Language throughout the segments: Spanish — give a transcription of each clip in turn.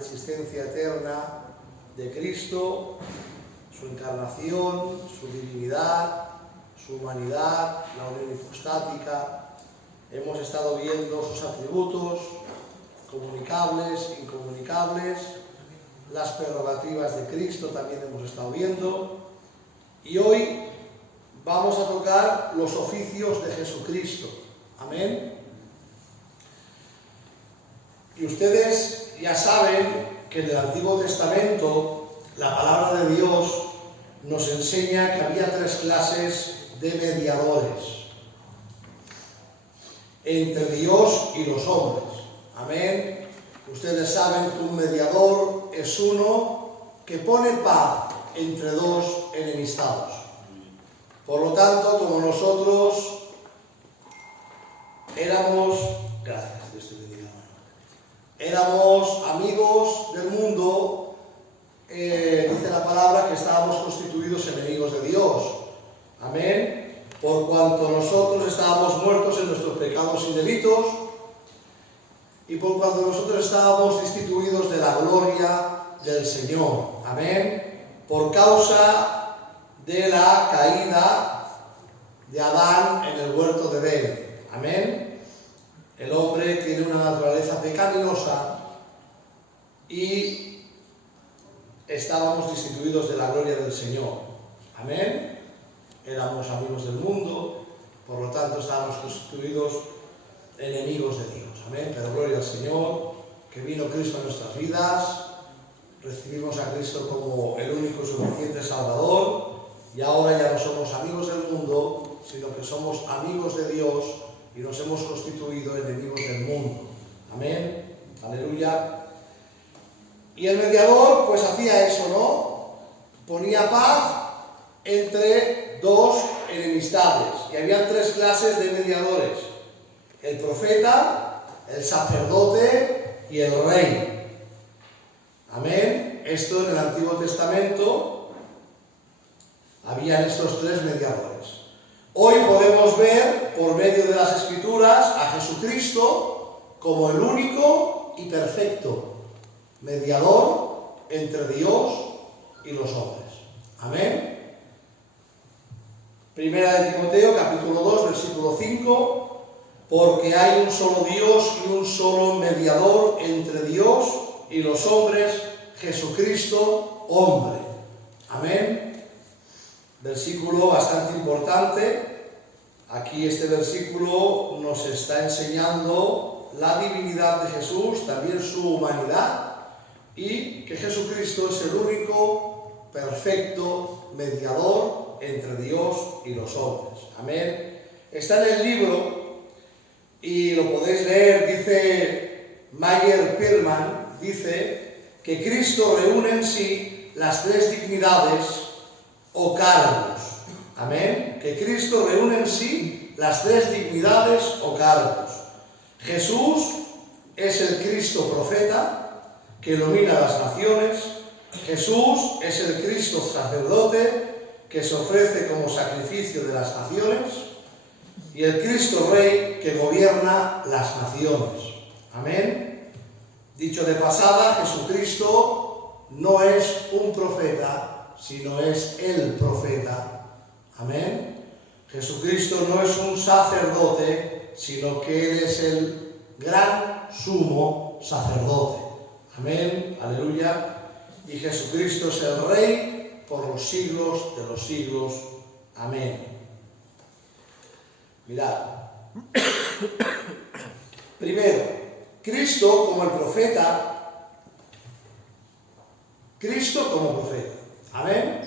preexistencia eterna de Cristo, su encarnación, su divinidad, su humanidad, la unión hipostática. Hemos estado viendo sus atributos, comunicables, incomunicables, las prerrogativas de Cristo también hemos estado viendo. Y hoy vamos a tocar los oficios de Jesucristo. Amén. Y ustedes ya saben que en el Antiguo Testamento la palabra de Dios nos enseña que había tres clases de mediadores entre Dios y los hombres. Amén. Ustedes saben que un mediador es uno que pone paz entre dos enemistados. Por lo tanto, como nosotros éramos, éramos amigos del mundo, dice la palabra que estábamos constituidos enemigos de Dios. Amén. Por cuanto nosotros estábamos muertos en nuestros pecados y delitos, y por cuanto nosotros estábamos destituidos de la gloria del Señor. Amén. Por causa de la caída de Adán en el huerto de Edén. Amén. El hombre tiene una naturaleza pecaminosa y estábamos destituidos de la gloria del Señor. Amén. Éramos amigos del mundo, por lo tanto estábamos constituidos enemigos de Dios. Amén. Pero gloria al Señor, que vino Cristo a nuestras vidas, recibimos a Cristo como el único y suficiente Salvador, y ahora ya no somos amigos del mundo, sino que somos amigos de Dios y nos hemos constituido enemigos del mundo. Amén. Aleluya. Y el mediador pues hacía eso, ¿no? Ponía paz entre dos enemistades. Y había tres clases de mediadores: el profeta, el sacerdote y el rey. Amén. Esto en el Antiguo Testamento habían estos tres mediadores. Hoy podemos ver por medio de las Escrituras a Jesucristo como el único y perfecto mediador entre Dios y los hombres. Amén. Primera de Timoteo, capítulo 2, versículo 5. Porque hay un solo Dios y un solo mediador entre Dios y los hombres, Jesucristo, hombre. Amén. Versículo bastante importante. Aquí este versículo nos está enseñando la divinidad de Jesús, también su humanidad, y que Jesucristo es el único perfecto mediador entre Dios y los hombres. Amén. Está en el libro y lo podéis leer, dice Mayer Pirman, dice que Cristo reúne en sí las tres dignidades o cargos. Amén. Que Cristo reúne en sí las tres dignidades o cargos. Jesús es el Cristo profeta que ilumina las naciones. Jesús es el Cristo sacerdote que se ofrece como sacrificio de las naciones. Y el Cristo Rey que gobierna las naciones. Amén. Dicho de pasada, Jesucristo no es un profeta, sino es el profeta. Amén. Jesucristo no es un sacerdote, sino que Él es el gran sumo sacerdote. Amén. Aleluya. Y Jesucristo es el Rey por los siglos de los siglos. Amén. Mirad. Primero, Cristo como el profeta. Cristo como profeta. Amén.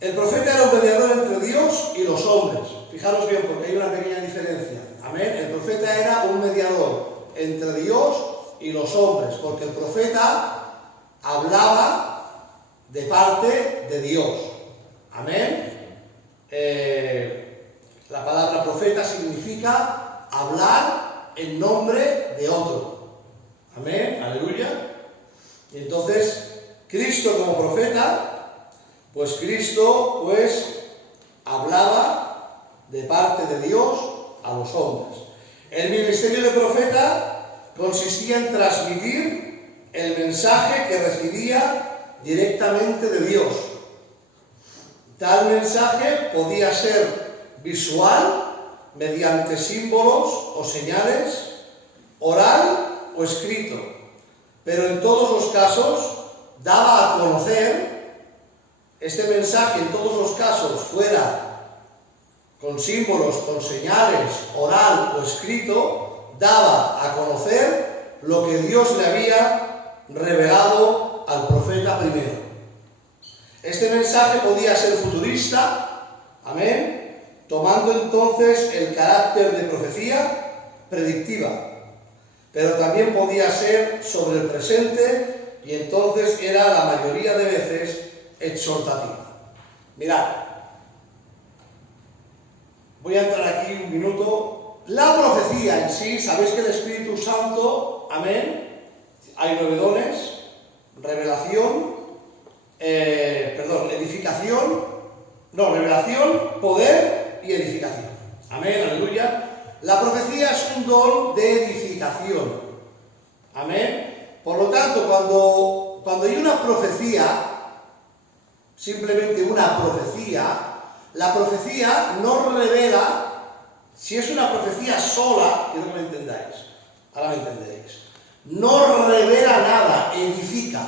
El profeta era un mediador entre Dios y los hombres. Fijaros bien, porque hay una pequeña diferencia. Amén. El profeta era un mediador entre Dios y los hombres, porque el profeta hablaba de parte de Dios. Amén. La palabra profeta significa hablar en nombre de otro. Amén. Aleluya. Y entonces, Cristo como profeta, pues Cristo hablaba de parte de Dios a los hombres. El ministerio de profeta consistía en transmitir el mensaje que recibía directamente de Dios. Tal mensaje podía ser visual, mediante símbolos o señales, oral o escrito, pero en todos los casos daba a conocer este mensaje, en todos los casos, fuera con símbolos, con señales, oral o escrito, daba a conocer lo que Dios le había revelado al profeta primero. Este mensaje podía ser futurista, amén, tomando entonces el carácter de profecía predictiva, pero también podía ser sobre el presente y entonces era la mayoría de veces exhortativa. Mirad, voy a entrar aquí un minuto. La profecía en sí, sabéis que el Espíritu Santo, amén, hay 9 dones: revelación, revelación, poder y edificación. Amén, aleluya. La profecía es un don de edificación. Amén. Por lo tanto, cuando hay una profecía, simplemente una profecía, la profecía no revela, si es una profecía sola, quiero que me entendáis, ahora me entenderéis, no revela nada, edifica.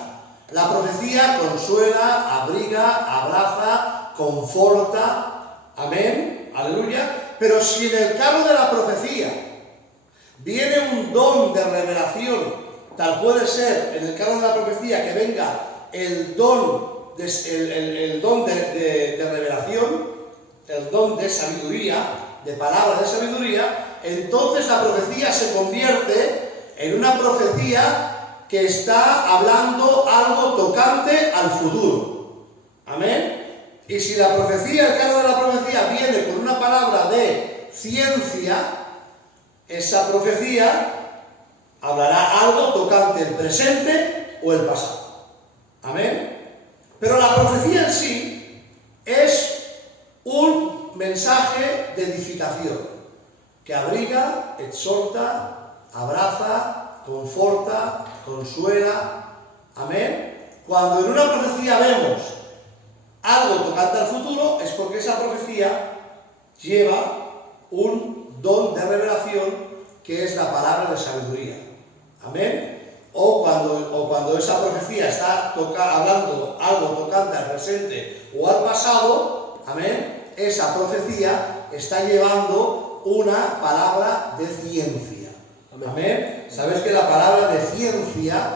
La profecía consuela, abriga, abraza, conforta, amén, aleluya. Pero si en el cargo de la profecía viene un don de revelación, tal puede ser en el cargo de la profecía que venga el don de revelación, el don de sabiduría, de palabra de sabiduría, entonces la profecía se convierte en una profecía que está hablando algo tocante al futuro. Amén. Y si la profecía, el cargo de la profecía viene con una palabra de ciencia, esa profecía hablará algo tocante el presente o el pasado. Amén. Pero la profecía en sí es un mensaje de edificación que abriga, exhorta, abraza, conforta, consuela. Amén. Cuando en una profecía vemos algo tocante al futuro, es porque esa profecía lleva un don de revelación que es la palabra de sabiduría. Amén. O cuando esa profecía está hablando algo tocante al presente o al pasado, amén, esa profecía está llevando una palabra de ciencia. Amén. Sabéis que la palabra de ciencia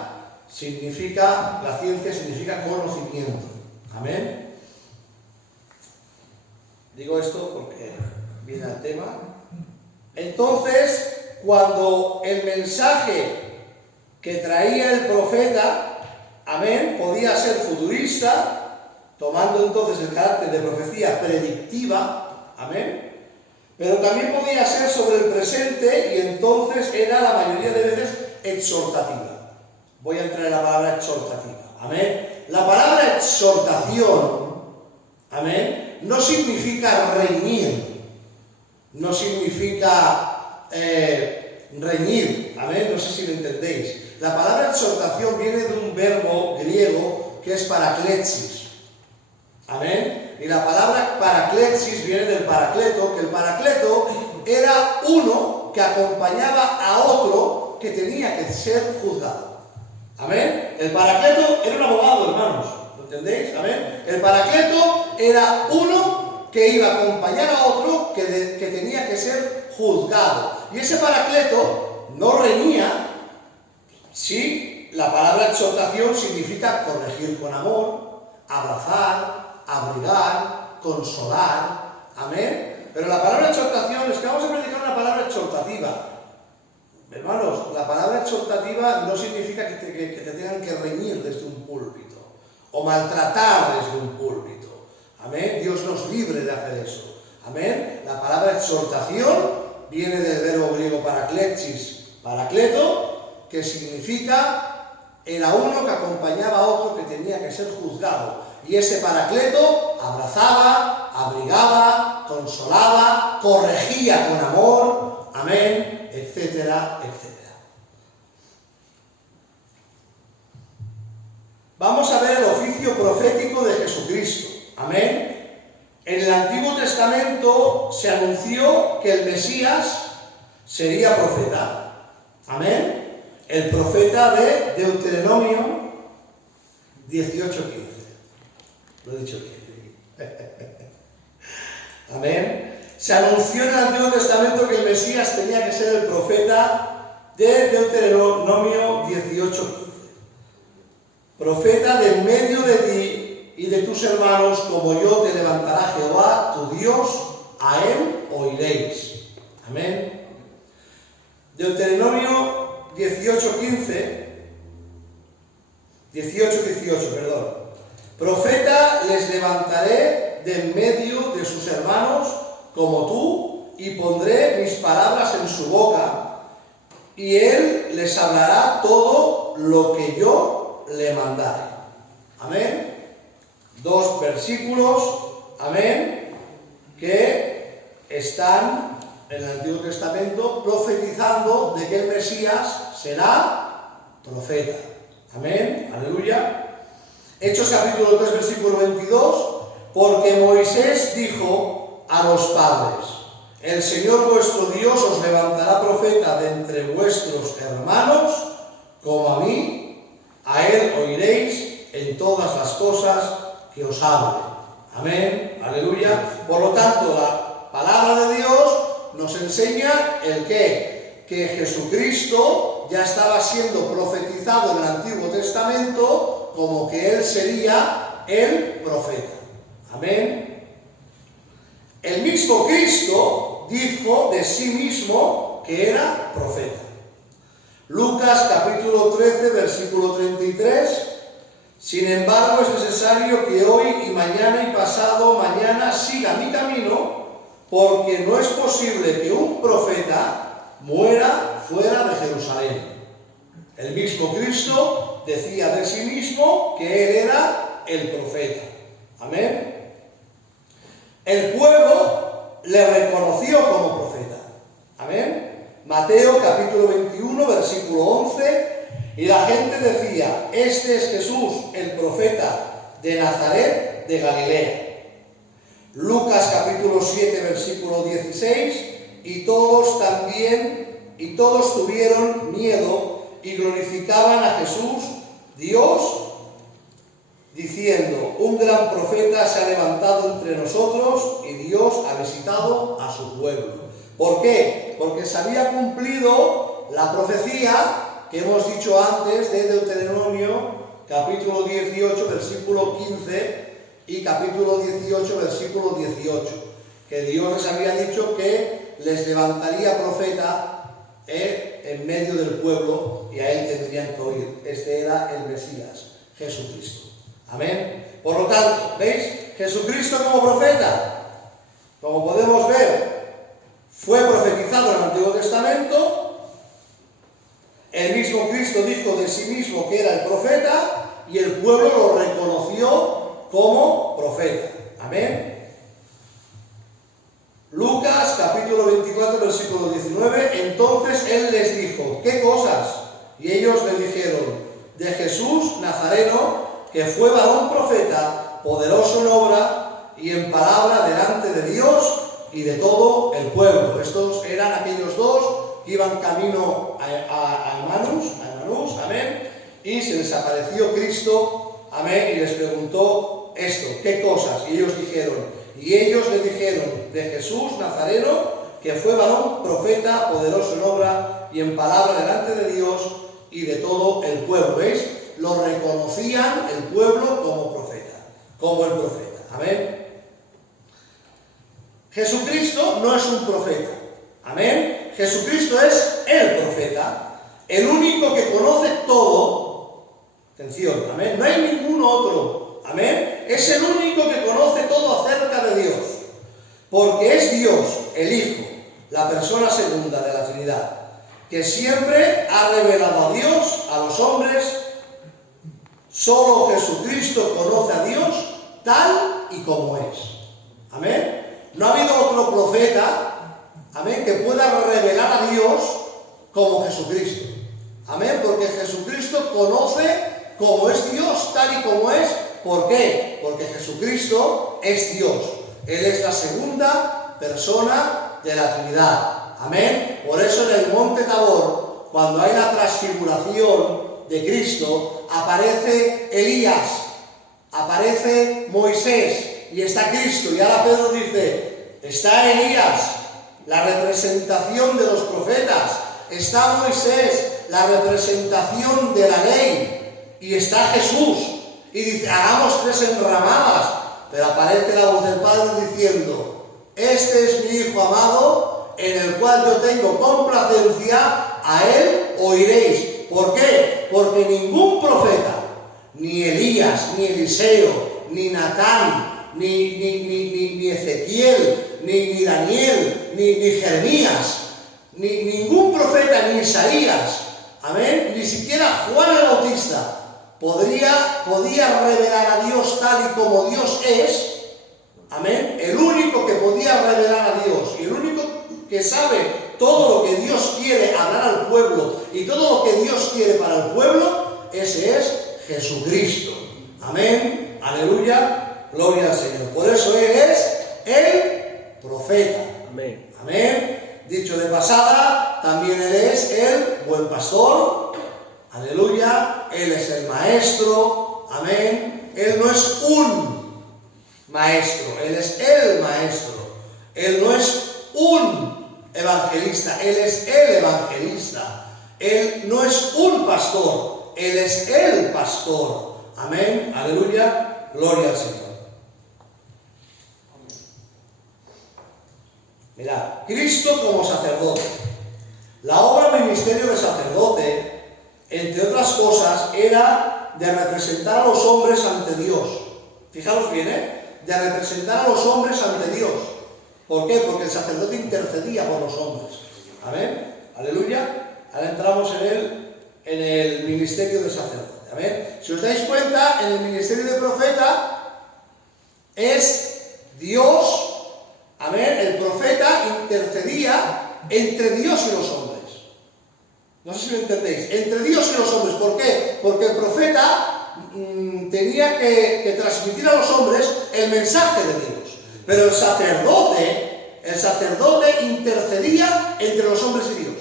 significa conocimiento. Amén. Digo esto porque viene al tema. Entonces, cuando el mensaje que traía el profeta, amén, podía ser futurista, tomando entonces el carácter de profecía predictiva, amén, pero también podía ser sobre el presente y entonces era la mayoría de veces exhortativa. Voy a entrar en la palabra exhortativa, amén. La palabra exhortación, amén, no significa reñir, no significa reñir, amén, no sé si lo entendéis. La palabra exhortación viene de un verbo griego que es paraklesis, amén, y la palabra paraklesis viene del paracleto, que el paracleto era uno que acompañaba a otro que tenía que ser juzgado, amén. El paracleto era un abogado, hermanos, ¿lo entendéis? Amén. El paracleto era uno que iba a acompañar a otro que tenía que ser juzgado, y ese paracleto no reñía. Sí, la palabra exhortación significa corregir con amor, abrazar, abrigar, consolar, amén. Pero la palabra exhortación, es que vamos a predicar una palabra exhortativa. Hermanos, la palabra exhortativa no significa que te tengan que reñir desde un púlpito o maltratar desde un púlpito. Amén. Dios nos libre de hacer eso. Amén. La palabra exhortación viene del verbo griego paraklexis, paracleto, que significa era uno que acompañaba a otro que tenía que ser juzgado. Y ese paracleto abrazaba, abrigaba, consolaba, corregía con amor, amén, etcétera, etcétera. Vamos a ver el oficio profético de Jesucristo. Amén. En el Antiguo Testamento se anunció que el Mesías sería profeta. Amén. El profeta de Deuteronomio 18:15. Lo he dicho bien. Amén. Se anunció en el Antiguo Testamento que el Mesías tenía que ser el profeta de Deuteronomio 18:15. Profeta de en medio de ti y de tus hermanos, como yo te levantará Jehová, tu Dios, a él oiréis. Amén. Deuteronomio 18:18, perdón. Profeta les levantaré de en medio de sus hermanos, como tú, y pondré mis palabras en su boca, y él les hablará todo lo que yo le mandare. Amén. 2 versículos, amén, que están en el Antiguo Testamento profetizando de que el Mesías será profeta. Amén, aleluya. Hechos capítulo 3, versículo 22, porque Moisés dijo a los padres, el Señor vuestro Dios os levantará profeta de entre vuestros hermanos, como a mí, a él oiréis en todas las cosas que os hable. Amén, aleluya. Por lo tanto, la palabra de Dios nos enseña el qué, que Jesucristo ya estaba siendo profetizado en el Antiguo Testamento como que él sería el profeta. Amén. El mismo Cristo dijo de sí mismo que era profeta. Lucas capítulo 13, versículo 33. Sin embargo, es necesario que hoy y mañana y pasado mañana siga mi camino, porque no es posible que un profeta muera fuera de Jerusalén. El mismo Cristo decía de sí mismo que él era el profeta. Amén. El pueblo le reconoció como profeta. Amén. Mateo capítulo 21, versículo 11. Y la gente decía, este es Jesús, el profeta de Nazaret de Galilea. Lucas capítulo 7, versículo 16, y todos tuvieron miedo y glorificaban a Jesús, Dios, diciendo, un gran profeta se ha levantado entre nosotros y Dios ha visitado a su pueblo. ¿Por qué? Porque se había cumplido la profecía que hemos dicho antes de Deuteronomio, capítulo 18, versículo 15 y capítulo 18, versículo 18, que Dios les había dicho que les levantaría profeta en medio del pueblo y a él tendrían que oír. Este era el Mesías, Jesucristo. Amén. Por lo tanto, ¿veis? Jesucristo como profeta, como podemos ver, fue profetizado en el Antiguo Testamento. El mismo Cristo dijo de sí mismo que era el profeta y el pueblo lo reconoció como profeta. Amén. Lucas capítulo 24, versículo 19. Entonces él les dijo, ¿qué cosas? Y ellos le dijeron, de Jesús Nazareno, que fue varón profeta, poderoso en obra y en palabra delante de Dios y de todo el pueblo. Estos eran aquellos dos que iban camino a Emmaús, amén, y se les apareció Cristo, amén, y les preguntó esto, ¿qué cosas? Y ellos le dijeron de Jesús Nazareno, que fue varón profeta, poderoso en obra y en palabra delante de Dios y de todo el pueblo. ¿Veis? Lo reconocían el pueblo como profeta, como el profeta, amén. Jesucristo no es un profeta. Amén. Jesucristo es el profeta, el único que conoce todo. Atención, amén. No hay ningún otro, amén. Es el único que conoce todo acerca de Dios, porque es Dios, el Hijo, la persona segunda de la Trinidad, que siempre ha revelado a Dios a los hombres. Solo Jesucristo conoce a Dios tal y como es. Amén. No ha habido otro profeta, amén, que pueda revelar a Dios como Jesucristo. Amén, porque Jesucristo conoce cómo es Dios tal y como es. ¿Por qué? Porque Jesucristo es Dios. Él es la segunda persona de la Trinidad. Amén. Por eso en el monte Tabor, cuando hay la transfiguración de Cristo, aparece Elías, aparece Moisés y está Cristo. Y ahora Pedro dice, está Elías, la representación de los profetas, está Moisés, la representación de la ley, y está Jesús. Y dice, hagamos 3 enramadas. Pero aparece la voz del Padre diciendo, este es mi Hijo amado, en el cual yo tengo complacencia, a él oiréis. ¿Por qué? Porque ningún profeta, ni Elías, ni Eliseo, ni Natán, ni Ezequiel, ni Daniel, ni Jeremías, ningún profeta, ni Isaías, amén, ni siquiera Juan el Bautista podía revelar a Dios tal y como Dios es. Amén. El único que podía revelar a Dios y el único que sabe todo lo que Dios quiere hablar al pueblo y todo lo que Dios quiere para el pueblo, ese es Jesucristo. Amén. Aleluya. Gloria al Señor. Por eso Él es el profeta. Amén. Amén. Dicho de pasada, también Él es el buen pastor. Aleluya. Él es el maestro. Amén. Él no es un maestro, Él es el maestro. Él no es un evangelista, Él es el evangelista. Él no es un pastor, Él es el pastor. Amén, aleluya, gloria al Señor. Mirad, Cristo como sacerdote. La obra ministerio de sacerdote, entre otras cosas, era de representar a los hombres ante Dios. Fijaros bien, de representar a los hombres ante Dios. ¿Por qué? Porque el sacerdote intercedía por los hombres. Amén. Aleluya. Ahora entramos en el ministerio de sacerdote. Amén. Si os dais cuenta, en el ministerio de profeta es Dios. Amén. El profeta intercedía entre Dios y los hombres. No sé si lo entendéis. Entre Dios y los hombres. ¿Por qué? Porque el profeta tenía que transmitir a los hombres el mensaje de Dios. Pero el sacerdote intercedía entre los hombres y Dios.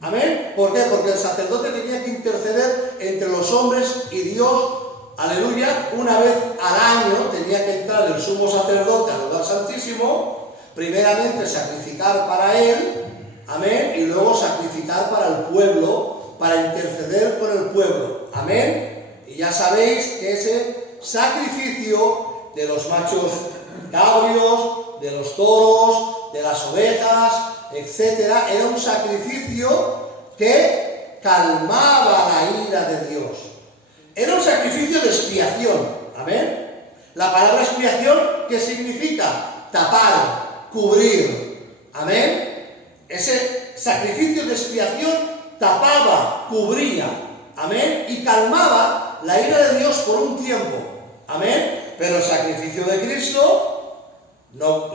Amén. ¿Por qué? Porque el sacerdote tenía que interceder entre los hombres y Dios. Aleluya. Una vez al año tenía que entrar el sumo sacerdote al lugar santísimo, primeramente sacrificar para él, amén, y luego sacrificar para el pueblo, para interceder por el pueblo. Amén. Y ya sabéis que ese sacrificio de los machos cabrios, de los toros, de las ovejas, etcétera, era un sacrificio que calmaba la ira de Dios. Era un sacrificio de expiación. Amén. La palabra expiación, ¿qué significa? Tapar, cubrir. Amén. Ese sacrificio de expiación tapaba, cubría. Amén. Y calmaba la ira de Dios por un tiempo. Amén. Pero el sacrificio de Cristo no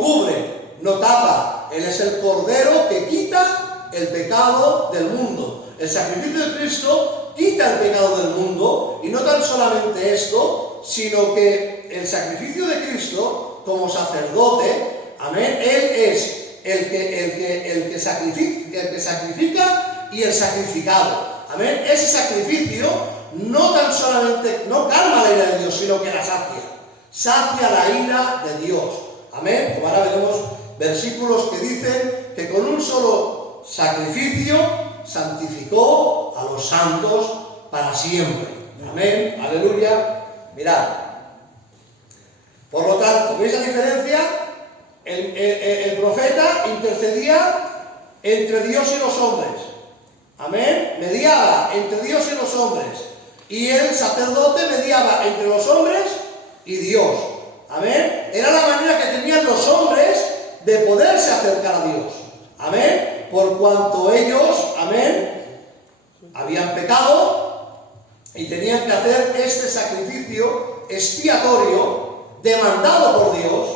cubre, no tapa. Él es el Cordero que quita el pecado del mundo. El sacrificio de Cristo quita el pecado del mundo. Y no tan solamente esto, sino que el sacrificio de Cristo como sacerdote, amén, Él es el que sacrifica y el sacrificado. Amén. Ese sacrificio no tan solamente no calma la ira de Dios, sino que la sacia la ira de Dios. Amén. Como ahora veremos versículos que dicen que con un solo sacrificio santificó a los santos para siempre. Amén. Aleluya. Mirad. Por lo tanto, ¿veis la diferencia? El profeta intercedía entre Dios y los hombres. Amén. Mediaba entre Dios y los hombres. Y el sacerdote mediaba entre los hombres y Dios. Amén. Era la manera que tenían los hombres de poderse acercar a Dios. Amén. Por cuanto ellos, amén, habían pecado y tenían que hacer este sacrificio expiatorio demandado por Dios.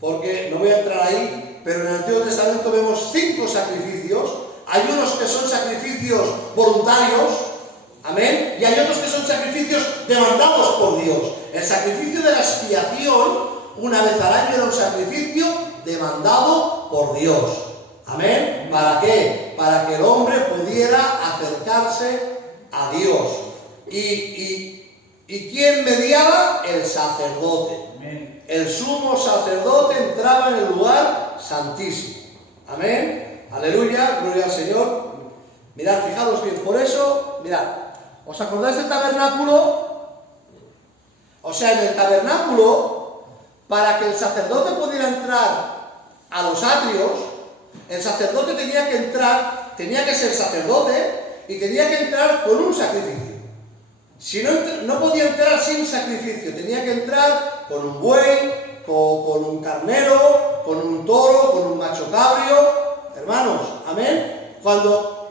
Porque no voy a entrar ahí, pero en el Antiguo Testamento vemos 5 sacrificios. Hay unos que son sacrificios voluntarios, amén, y hay otros que son sacrificios demandados por Dios. El sacrificio de la expiación, una vez al año, era un sacrificio demandado por Dios. Amén. ¿Para qué? Para que el hombre pudiera acercarse a Dios. ¿Y quién mediaba? El sacerdote. Amén. El sumo sacerdote entraba en el lugar santísimo. Amén. Aleluya, gloria al Señor. Mirad, fijaos bien, por eso, mirad, ¿os acordáis del tabernáculo? O sea, en el tabernáculo, para que el sacerdote pudiera entrar a los atrios, el sacerdote tenía que entrar, tenía que ser sacerdote y tenía que entrar con un sacrificio. Si no podía entrar sin sacrificio, tenía que entrar con un buey, con un carnero, con un toro, con un macho cabrio. Hermanos, amén. Cuando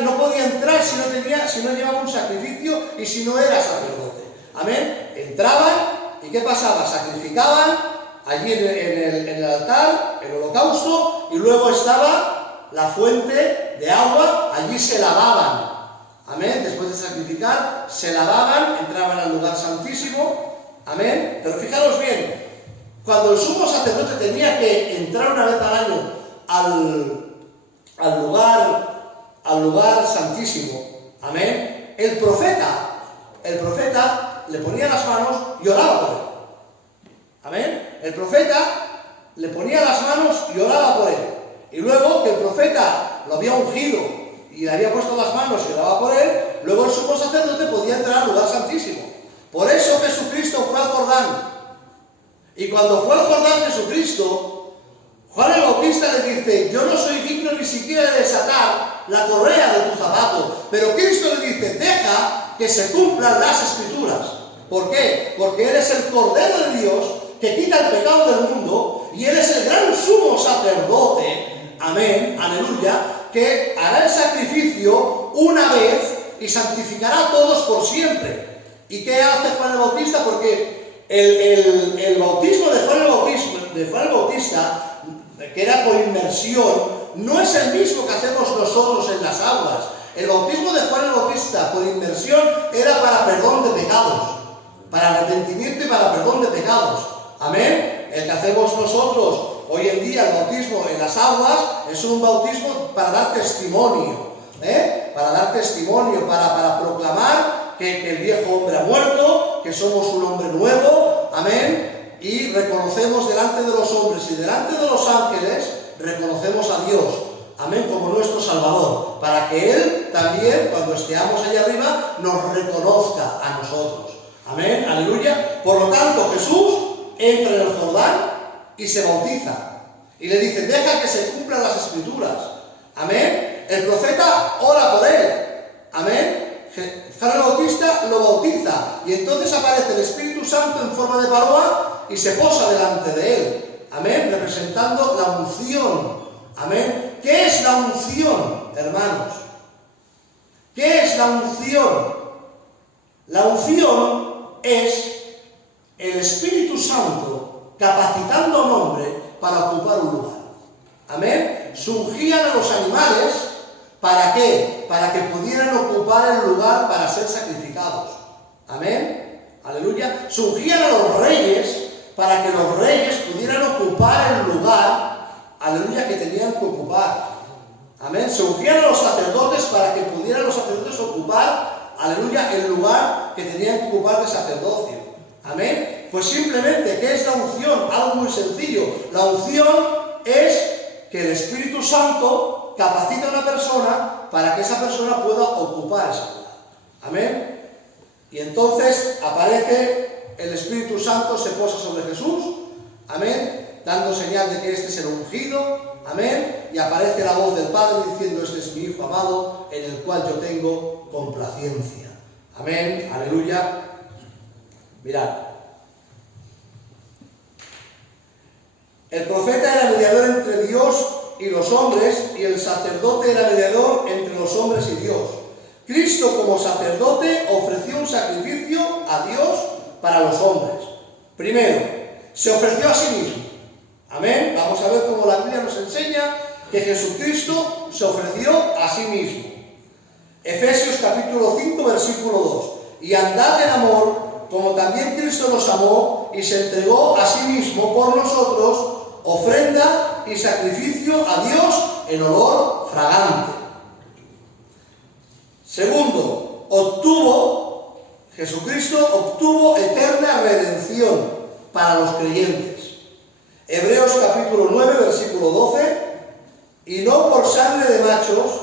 no podía entrar si no llevaba un sacrificio y si no era sacerdote. Amén. Entraban y ¿qué pasaba? Sacrificaban allí en el altar, el holocausto, y luego estaba la fuente de agua, allí se lavaban. Amén. Después de sacrificar, se lavaban, entraban al lugar santísimo. Amén. Pero fijaros bien, cuando el sumo sacerdote tenía que entrar una vez al año al lugar santísimo, amén, el profeta le ponía las manos y oraba por él. Amén. El profeta le ponía las manos y oraba por él. Y luego que el profeta lo había ungido y le había puesto las manos y oraba por él, luego el sumo sacerdote podía entrar al lugar santísimo. Por eso Jesucristo fue al Jordán. Y cuando fue al Jordán Jesucristo, Juan el Bautista le dice: yo no soy digno ni siquiera de desatar la correa de tu zapato. Pero Cristo le dice: deja que se cumplan las Escrituras. ¿Por qué? Porque Él es el Cordero de Dios que quita el pecado del mundo, y Él es el gran sumo sacerdote, amén, aleluya, que hará el sacrificio una vez y santificará a todos por siempre. ¿Y qué hace Juan el Bautista? Porque el bautismo de Juan el Bautista, que era por inmersión, no es el mismo que hacemos nosotros en las aguas. El bautismo de Juan el Bautista por inmersión era para perdón de pecados, para arrepentimiento y para perdón de pecados. Amén. El que hacemos nosotros hoy en día, el bautismo en las aguas, es un bautismo para dar testimonio, para dar testimonio, para proclamar que el viejo hombre ha muerto, que somos un hombre nuevo, amén, y reconocemos delante de los hombres y delante de los ángeles, reconocemos a Dios, amén, como nuestro Salvador, para que Él también, cuando estemos allá arriba, nos reconozca a nosotros. Amén, aleluya. Por lo tanto, Jesús entra en el Jordán y se bautiza. Y le dice: deja que se cumplan las Escrituras. Amén. El profeta ora por él. Amén. Juan el Bautista lo bautiza. Y entonces aparece el Espíritu Santo en forma de paloma y se posa delante de él. Amén. Representando la unción. Amén. ¿Qué es la unción, hermanos? ¿Qué es la unción? La unción es el Espíritu Santo capacitando a un hombre para ocupar un lugar. Amén. Se ungían a los animales, ¿para qué? Para que pudieran ocupar el lugar para ser sacrificados. Amén. Aleluya. Se ungían a los reyes para que los reyes pudieran ocupar el lugar, aleluya, que tenían que ocupar. Amén. Se ungían a los sacerdotes para que pudieran los sacerdotes ocupar, aleluya, el lugar que tenían que ocupar de sacerdocio. Amén. Pues simplemente, ¿qué es la unción? Algo muy sencillo. La unción es que el Espíritu Santo capacita a una persona para que esa persona pueda ocupar ese lugar. Amén. Y entonces aparece el Espíritu Santo, se posa sobre Jesús. Amén. dando señal de que este es el ungido, amén, y aparece la voz del Padre diciendo: este es mi Hijo amado, en el cual yo tengo complacencia. Amén, aleluya. Mirad, el profeta era mediador entre Dios y los hombres, y el sacerdote era mediador entre los hombres y Dios. Cristo, como sacerdote, ofreció un sacrificio a Dios para los hombres. Primero, se ofreció a sí mismo. Amén. Vamos a ver cómo la Biblia nos enseña que Jesucristo se ofreció a sí mismo. Efesios capítulo 5, versículo 2. Y andad en amor, como también Cristo nos amó y se entregó a sí mismo por nosotros, ofrenda y sacrificio a Dios en olor fragante. Segundo, Jesucristo obtuvo eterna redención para los creyentes. Hebreos capítulo 9, versículo 12, y no por sangre de machos,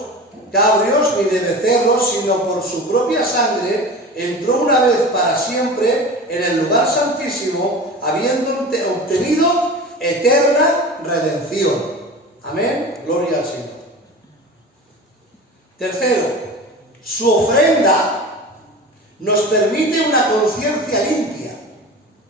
cabrios ni de becerros, sino por su propia sangre, entró una vez para siempre en el lugar santísimo, habiendo obtenido eterna redención. Amén, gloria al Señor. Tercero, su ofrenda nos permite una conciencia limpia.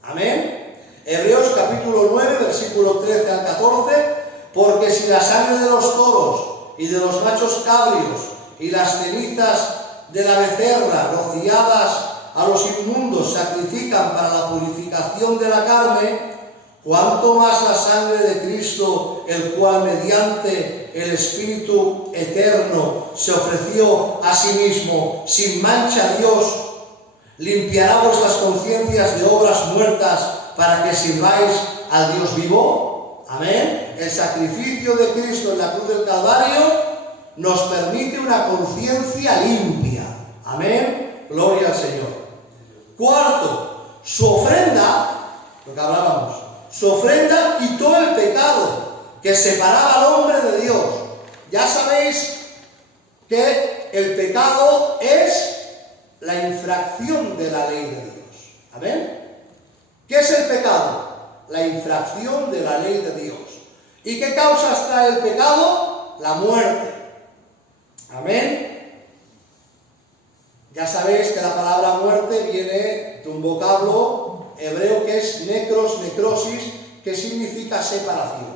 Amén. Hebreos capítulo 9, versículo 13 al 14, porque si la sangre de los toros y de los machos cabrios y las cenizas de la becerra rociadas a los inmundos sacrifican para la purificación de la carne, cuánto más la sangre de Cristo, el cual mediante el Espíritu eterno se ofreció a sí mismo sin mancha a Dios, limpiará vuestras conciencias de obras muertas para que sirváis al Dios vivo. Amén. El sacrificio de Cristo en la cruz del Calvario nos permite una conciencia limpia. Amén. Gloria al Señor. Cuarto, su ofrenda, lo que hablábamos, su ofrenda quitó el pecado que separaba al hombre de Dios. Ya sabéis que el pecado es la infracción de la ley de Dios. Amén. ¿Qué es el pecado? La infracción de la ley de Dios. ¿Y qué causas trae el pecado? La muerte. Amén. Ya sabéis que la palabra muerte viene de un vocablo hebreo que es necros, necrosis, que significa separación.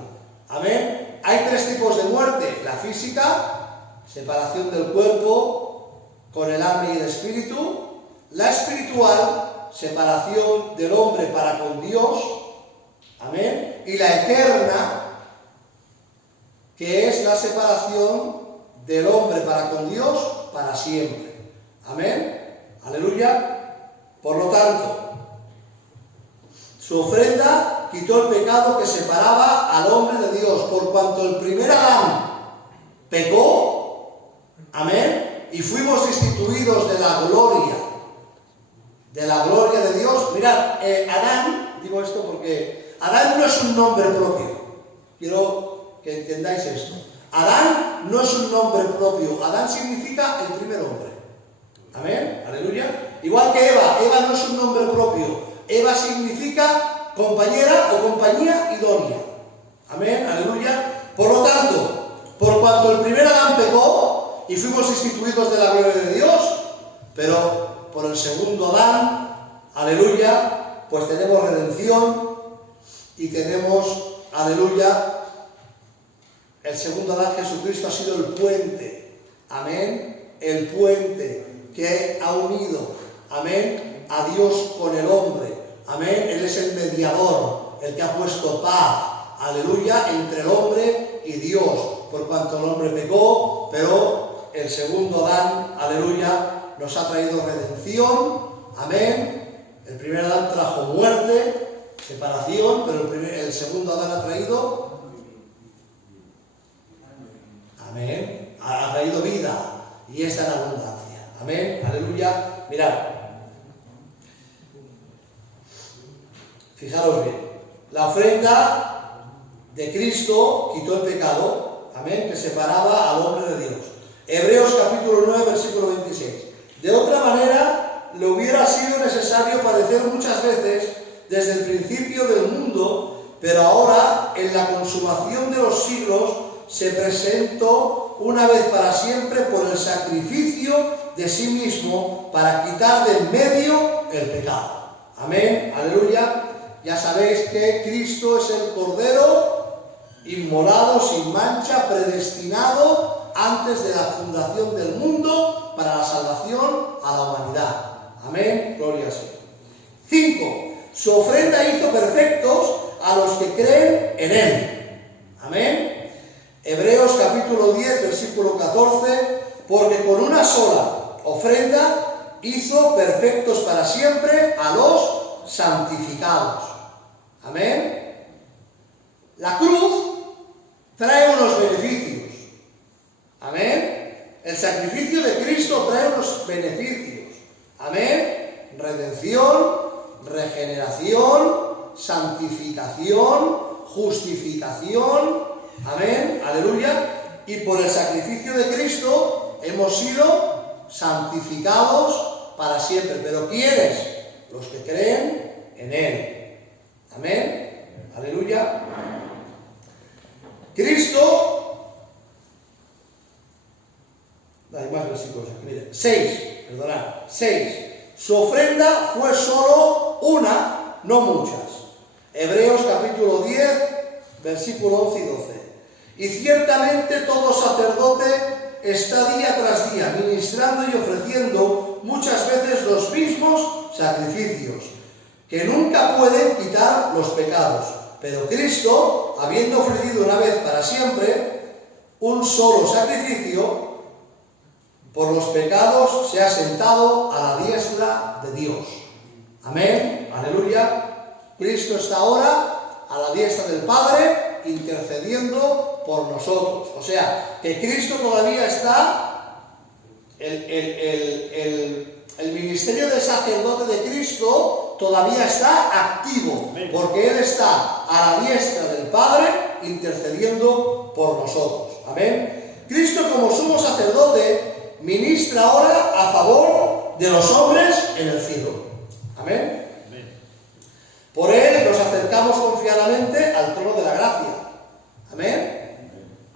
Amén. Hay tres tipos de muerte: la física, separación del cuerpo con el alma y el espíritu; la espiritual, separación del hombre para con Dios, amén, y la eterna, que es la separación del hombre para con Dios para siempre. Amén, aleluya. Por lo tanto, su ofrenda quitó el pecado que separaba al hombre de Dios, por cuanto el primer Adán pecó, amén, y fuimos destituidos de la gloria de Dios. Mirad, Adán, digo esto porque Adán no es un nombre propio. Quiero que entendáis esto. Adán no es un nombre propio. Adán significa el primer hombre. Amén, aleluya. Igual que Eva no es un nombre propio. Eva significa compañera o compañía idónea. Amén, aleluya. Por lo tanto, por cuanto el primer Adán pecó y fuimos instituidos de la gloria de Dios, pero por el segundo Adán, aleluya, pues tenemos redención y tenemos, aleluya, el segundo Adán, Jesucristo, ha sido el puente, amén, el puente que ha unido, amén, a Dios con el hombre, amén. Él es el mediador, el que ha puesto paz, aleluya, entre el hombre y Dios, por cuanto el hombre pecó, pero el segundo Adán, aleluya, nos ha traído redención, amén. El primer Adán trajo muerte, separación, pero el segundo Adán ha traído, amén, ha traído vida, y esta en abundancia, amén, aleluya. Mirad, fijaros bien, la ofrenda de Cristo quitó el pecado, amén, que separaba al hombre de Dios. Hebreos capítulo 9, versículo 26. De otra manera, le hubiera sido necesario padecer muchas veces desde el principio del mundo, pero ahora, en la consumación de los siglos, se presentó una vez para siempre por el sacrificio de sí mismo para quitar de en medio el pecado. Amén, aleluya. Ya sabéis que Cristo es el Cordero inmolado, sin mancha, predestinado antes de la fundación del mundo para la salvación a la humanidad. Amén, gloria al Señor. 5. Su ofrenda hizo perfectos a los que creen en Él. Amén. Hebreos capítulo 10, versículo 14, porque con una sola ofrenda hizo perfectos para siempre a los santificados. Amén. La cruz trae unos beneficios. Amén. El sacrificio de Cristo trae unos beneficios. Amén. Redención, regeneración, santificación, justificación. Amén, aleluya. Y por el sacrificio de Cristo hemos sido santificados para siempre. Pero ¿quiénes? Los que creen en Él. Amén, aleluya. Cristo, hay más versículos aquí, miren, 6, perdonad, 6. Su ofrenda fue solo una, no muchas. Hebreos capítulo 10, versículo 11 y 12. Y ciertamente todo sacerdote está día tras día ministrando y ofreciendo muchas veces los mismos sacrificios, que nunca pueden quitar los pecados. Pero Cristo, habiendo ofrecido una vez para siempre un solo sacrificio por los pecados, se ha sentado a la diestra de Dios. Amén, aleluya. Cristo está ahora a la diestra del Padre, intercediendo por nosotros. O sea, que Cristo todavía está, el ministerio de sacerdote de Cristo todavía está activo, porque Él está a la diestra del Padre, intercediendo por nosotros. Amén. Cristo, como sumo sacerdote, ministra ahora a favor de los hombres en el cielo. Amén. Por Él nos acercamos confiadamente al trono de la gracia. Amén.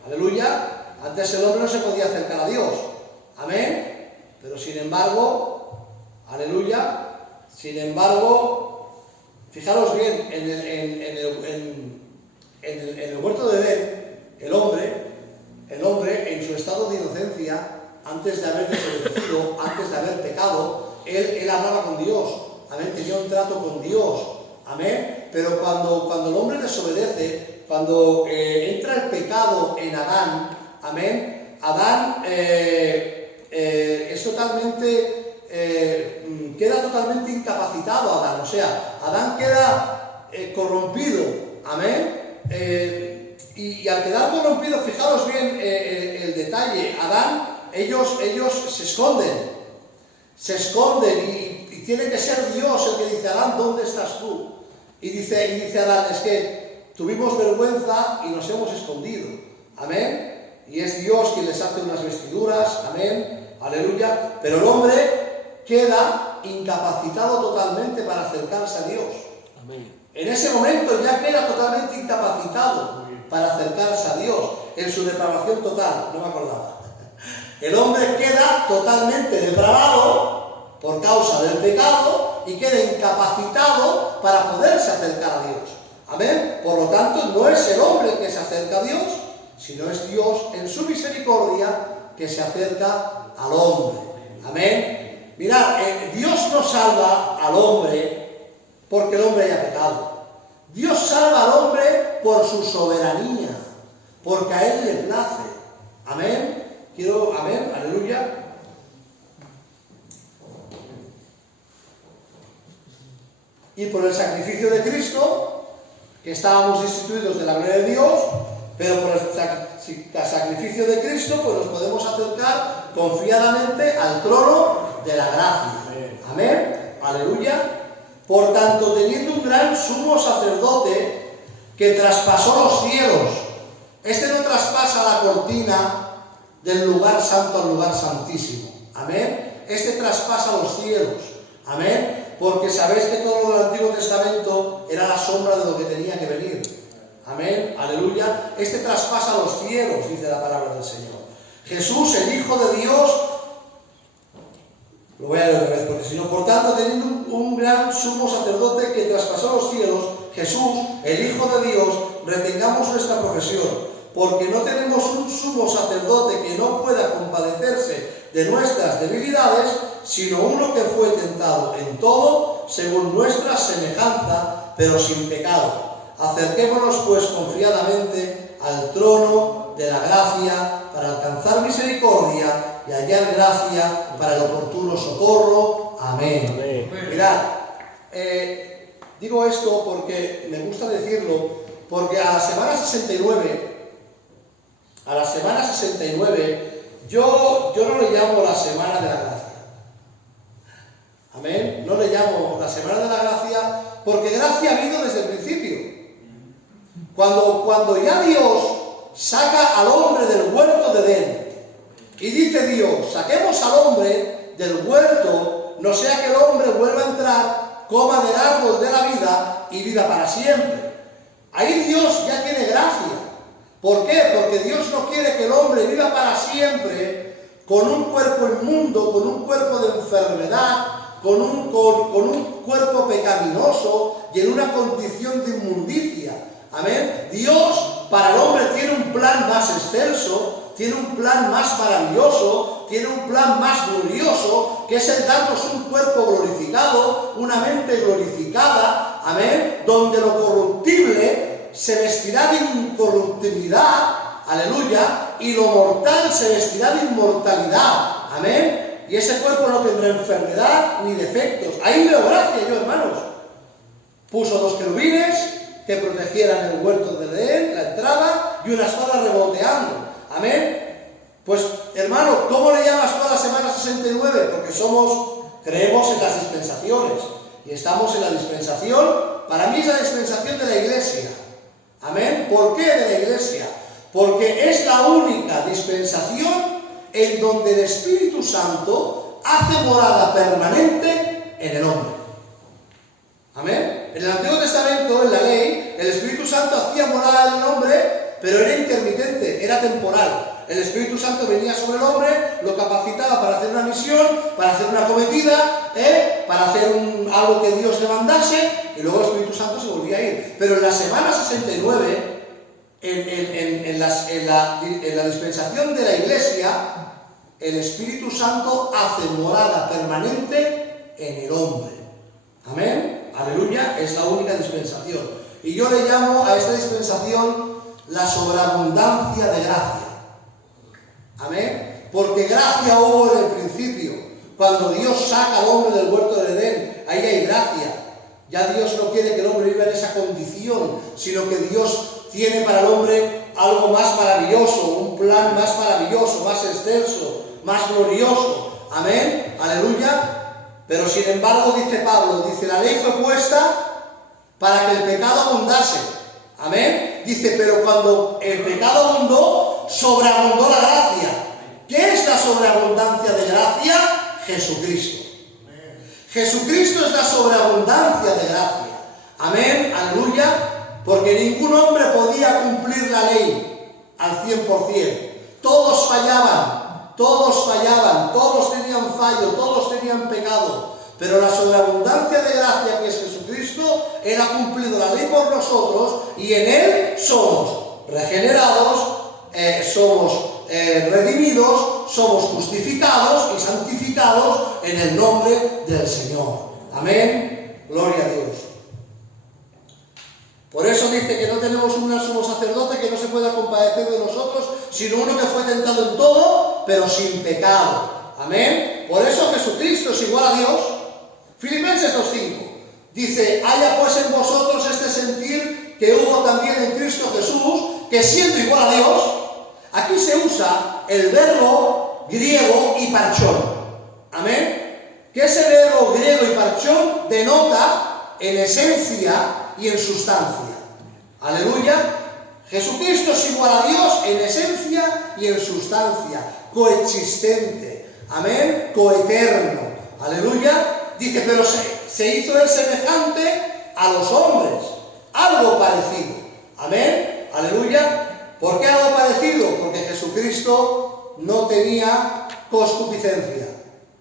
Aleluya. Antes el hombre no se podía acercar a Dios. Amén. Pero sin embargo, aleluya, sin embargo, fijaros bien, en el huerto de Edén, el hombre en su estado de inocencia, antes de haber desobedecido, antes de haber pecado, él hablaba con Dios. Amén. Tenía un trato con Dios. Amén. Pero cuando el hombre desobedece, cuando entra el pecado en Adán, amén, Adán es totalmente, queda totalmente incapacitado Adán, o sea, Adán queda corrompido, amén, y al quedar corrompido, fijaos bien el detalle, Adán, ellos se esconden y tiene que ser Dios el que dice, Adán, ¿dónde estás tú? Y dice Adán, es que tuvimos vergüenza y nos hemos escondido. Amén. Y es Dios quien les hace unas vestiduras. Amén. Aleluya. Pero el hombre queda incapacitado totalmente para acercarse a Dios. Amén. En ese momento ya queda totalmente incapacitado para acercarse a Dios. En su depravación total. No me acordaba. El hombre queda totalmente depravado por causa del pecado y queda incapacitado para poderse acercar a Dios. Amén. Por lo tanto, no es el hombre el que se acerca a Dios, sino es Dios en su misericordia que se acerca al hombre. Amén. Mirad, Dios no salva al hombre porque el hombre haya pecado. Dios salva al hombre por su soberanía, porque a Él le place. Amén. Amén, aleluya. Y por el sacrificio de Cristo, que estábamos instituidos de la gloria de Dios, pero por el sacrificio de Cristo, pues nos podemos acercar confiadamente al trono de la gracia. Amén, aleluya. Por tanto, teniendo un gran sumo sacerdote que traspasó los cielos, este no traspasa la cortina del lugar santo al lugar santísimo. Amén. Este traspasa los cielos. Amén. Porque sabéis que todo lo del Antiguo Testamento era la sombra de lo que tenía que venir. Amén, aleluya. Este traspasa los cielos, dice la palabra del Señor. Jesús, el Hijo de Dios, lo voy a leer otra vez, porque si no, por tanto, teniendo un gran sumo sacerdote que traspasó los cielos, Jesús, el Hijo de Dios, retengamos nuestra profesión, porque no tenemos un sumo sacerdote que no pueda compadecerse de nuestras debilidades, sino uno que fue tentado en todo, según nuestra semejanza, pero sin pecado. Acerquémonos pues confiadamente al trono de la gracia para alcanzar misericordia y hallar gracia para el oportuno socorro. Amén. Amén. Mirad, digo esto porque me gusta decirlo, porque a la semana 69, yo no le llamo la semana de la gracia. Amén. No le llamo la semana de la gracia porque gracia ha habido desde el principio. Cuando ya Dios saca al hombre del huerto de Edén y dice Dios, saquemos al hombre del huerto, no sea que el hombre vuelva a entrar, coma del árbol de la vida y viva para siempre. Ahí Dios ya tiene gracia. ¿Por qué? Porque Dios no quiere que el hombre viva para siempre con un cuerpo inmundo, con un cuerpo de enfermedad, con un cuerpo pecaminoso y en una condición de inmundicia. Amén. Dios para el hombre tiene un plan más excelso, tiene un plan más maravilloso, tiene un plan más glorioso, que es el darnos un cuerpo glorificado, una mente glorificada, amén, donde lo corruptible se vestirá de incorruptibilidad, aleluya, y lo mortal se vestirá de inmortalidad, amén, y ese cuerpo no tendrá enfermedad ni defectos. Ahí veo gracia yo, hermanos. Puso 2 querubines que protegieran el huerto de Edén, la entrada, y una espada revoloteando. Amén. Pues, hermano, ¿cómo le llamas tú a la semana 69? Porque creemos en las dispensaciones. Y estamos en la dispensación, para mí es la dispensación de la iglesia. Amén. ¿Por qué de la iglesia? Porque es la única dispensación en donde el Espíritu Santo hace morada permanente en el hombre. Amén. En el Antiguo Testamento, en la ley, el Espíritu Santo hacía morada en el hombre, pero era intermitente, era temporal. El Espíritu Santo venía sobre el hombre, lo capacitaba para hacer una misión, para hacer una cometida, para hacer algo que Dios le mandase, y luego el Espíritu Santo se volvía a ir. Pero en la semana 69, en la dispensación de la iglesia, el Espíritu Santo hace morada permanente en el hombre. Amén. Aleluya, es la única dispensación. Y yo le llamo a esta dispensación la sobreabundancia de gracia. Amén. Porque gracia hubo en el principio. Cuando Dios saca al hombre del huerto de Edén, ahí hay gracia. Ya Dios no quiere que el hombre viva en esa condición, sino que Dios tiene para el hombre algo más maravilloso, un plan más maravilloso, más excelso, más glorioso. Amén. Aleluya. Pero sin embargo, dice Pablo, dice, la ley fue puesta para que el pecado abundase. Amén. Dice, pero cuando el pecado abundó, sobreabundó la gracia. ¿Qué es la sobreabundancia de gracia? Jesucristo. Jesucristo es la sobreabundancia de gracia. Amén. Aleluya. Porque ningún hombre podía cumplir la ley al 100%. Todos fallaban. Todos tenían fallo, todos tenían pecado, pero la sobreabundancia de gracia que es Jesucristo, Él ha cumplido la ley por nosotros y en Él somos regenerados, somos redimidos, somos justificados y santificados en el nombre del Señor. Amén, gloria a Dios. Por eso dice que no tenemos un sumo sacerdote que no se pueda compadecer de nosotros, sino uno que fue tentado en todo, pero sin pecado. Amén. Por eso Jesucristo es igual a Dios. Filipenses 2:5 dice, haya pues en vosotros este sentir que hubo también en Cristo Jesús, que siendo igual a Dios, aquí se usa el verbo griego hiparchón. Amén. Que ese verbo griego hiparchón denota en esencia y en sustancia. Aleluya. Jesucristo es igual a Dios en esencia y en sustancia, coexistente. Amén. Coeterno. Aleluya. dice, pero se hizo él semejante a los hombres, algo parecido. Amén, aleluya. ¿Por qué algo parecido? Porque Jesucristo no tenía concupiscencia.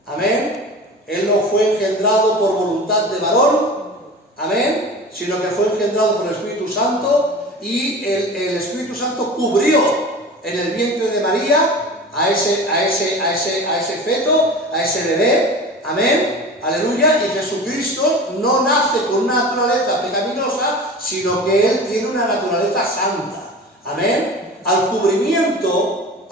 Amén. Él no fue engendrado por voluntad de varón, amén, sino que fue engendrado por el Espíritu Santo, y el Espíritu Santo cubrió en el vientre de María a ese feto, a ese bebé, amén, aleluya. Y Jesucristo no nace con una naturaleza pecaminosa, sino que Él tiene una naturaleza santa, amén. Al cubrimiento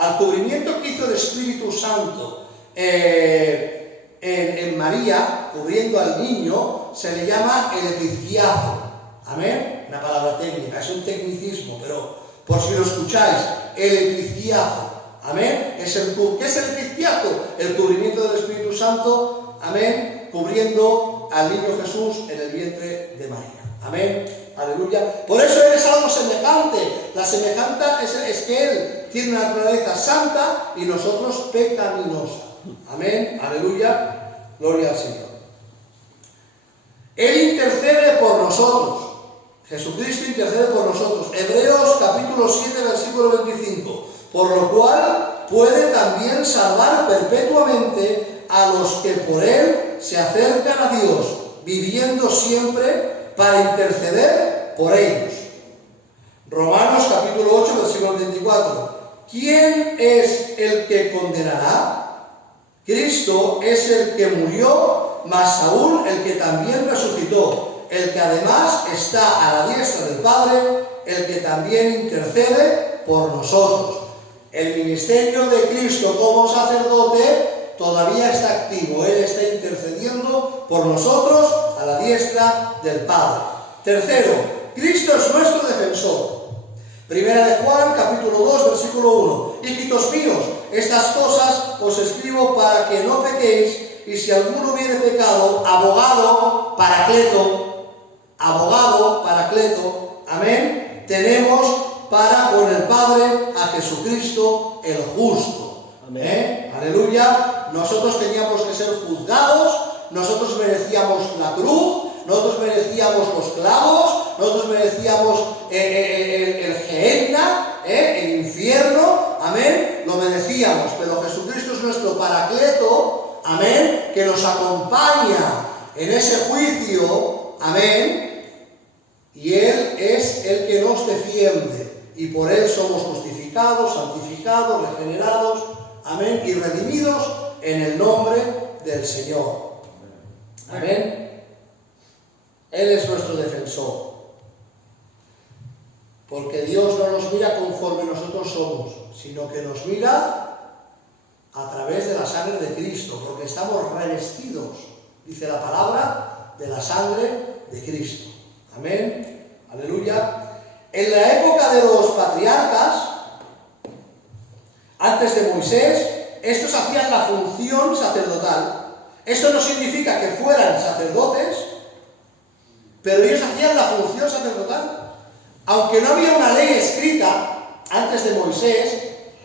que hizo el Espíritu Santo en María, cubriendo al niño, se le llama el epistiazo, amén, una palabra técnica, es un tecnicismo, pero por si lo escucháis, el epistiazo, amén. ¿Qué es el epistiazo? El cubrimiento del Espíritu Santo, amén, cubriendo al niño Jesús en el vientre de María, amén, aleluya. Por eso Él es algo semejante. La semejanza es que Él tiene una naturaleza santa y nosotros pecaminosa, amén, aleluya, gloria al Señor. Él intercede por nosotros. Jesucristo intercede por nosotros. Hebreos capítulo 7, versículo 25. Por lo cual puede también salvar perpetuamente a los que por Él se acercan a Dios, viviendo siempre para interceder por ellos. Romanos capítulo 8, versículo 24. ¿Quién es el que condenará? Cristo es el que murió, más aún el que también resucitó, el que además está a la diestra del Padre, el que también intercede por nosotros. El ministerio de Cristo como sacerdote todavía está activo. Él está intercediendo por nosotros a la diestra del Padre. Tercero, Cristo es nuestro defensor. Primera de Juan, capítulo 2, versículo 1. Hijitos míos, estas cosas os escribo para que no pequéis, y si alguno hubiere pecado, abogado, paracleto, amén, tenemos para con el Padre a Jesucristo el justo. Amén, aleluya. Nosotros teníamos que ser juzgados, nosotros merecíamos la cruz, nosotros merecíamos los clavos, nosotros merecíamos el Gehenna, el infierno, amén, lo merecíamos, pero Jesucristo es nuestro paracleto, amén, que nos acompaña en ese juicio, amén, y Él es el que nos defiende, y por Él somos justificados, santificados, regenerados, amén, y redimidos en el nombre del Señor, amén. Él es nuestro defensor, porque Dios no nos mira conforme nosotros somos, sino que nos mira a través de la sangre de Cristo, porque estamos revestidos, dice la palabra, de la sangre de Cristo. Amén, aleluya. En la época de los patriarcas, antes de Moisés, estos hacían la función sacerdotal. Esto no significa que fueran sacerdotes, pero ellos hacían la función sacerdotal. Aunque no había una ley escrita antes de Moisés,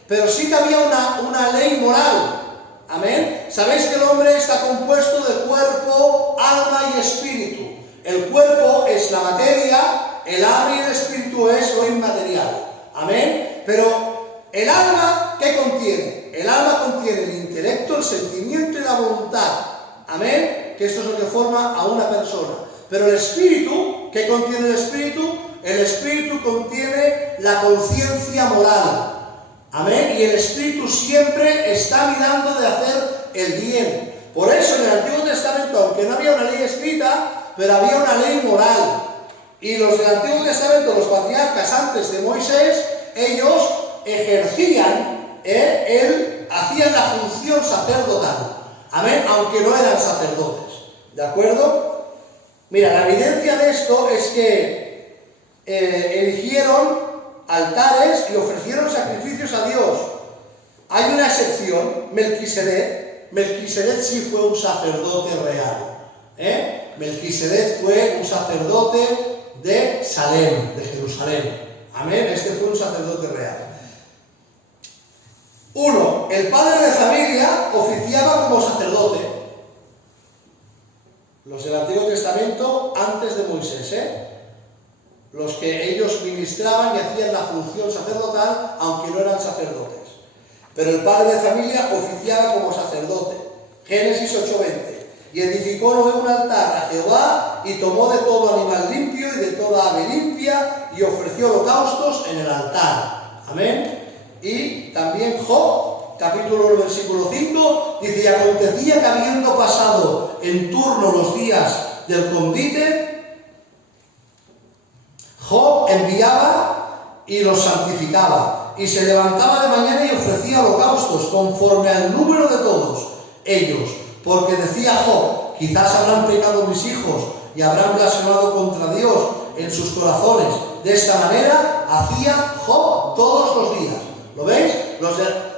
pero sí que había una ley moral. Amén. Sabéis que el hombre está compuesto de cuerpo, alma y espíritu. El cuerpo es la materia, el alma y el espíritu es lo inmaterial. Amén. Pero el alma, ¿qué contiene? El alma contiene el intelecto, el sentimiento y la voluntad. Amén. Que esto es lo que forma a una persona. Pero el espíritu, ¿qué contiene el espíritu? El espíritu contiene la conciencia moral. Amén. Y el espíritu siempre está mirando de hacer el bien. Por eso en el Antiguo Testamento, aunque no había una ley escrita, pero había una ley moral. Y los del Antiguo Testamento, los patriarcas antes de Moisés, ellos ejercían, hacían la función sacerdotal. Amén. Aunque no eran sacerdotes. ¿De acuerdo? Mira, la evidencia de esto es que erigieron altares y ofrecieron sacrificios a Dios. Hay una excepción, Melquisedec. Melquisedec sí fue un sacerdote real. Melquisedec fue un sacerdote de Salem, de Jerusalén. Amén, este fue un sacerdote real. Uno, el padre de familia oficiaba como sacerdote. Los del Antiguo Testamento antes de Moisés, los que ellos ministraban y hacían la función sacerdotal, aunque no eran sacerdotes. Pero el padre de familia oficiaba como sacerdote. Génesis 8:20. Y edificó Noé un altar a Jehová y tomó de todo animal limpio y de toda ave limpia y ofreció holocaustos en el altar. Amén. Y también Job, capítulo 1, versículo 5, dice: y acontecía que habiendo pasado en turno los días del convite, Job enviaba y los santificaba, y se levantaba de mañana y ofrecía holocaustos conforme al número de todos ellos, porque decía Job: quizás habrán pecado mis hijos y habrán blasfemado contra Dios en sus corazones. De esta manera hacía Job todos los días. ¿Lo veis?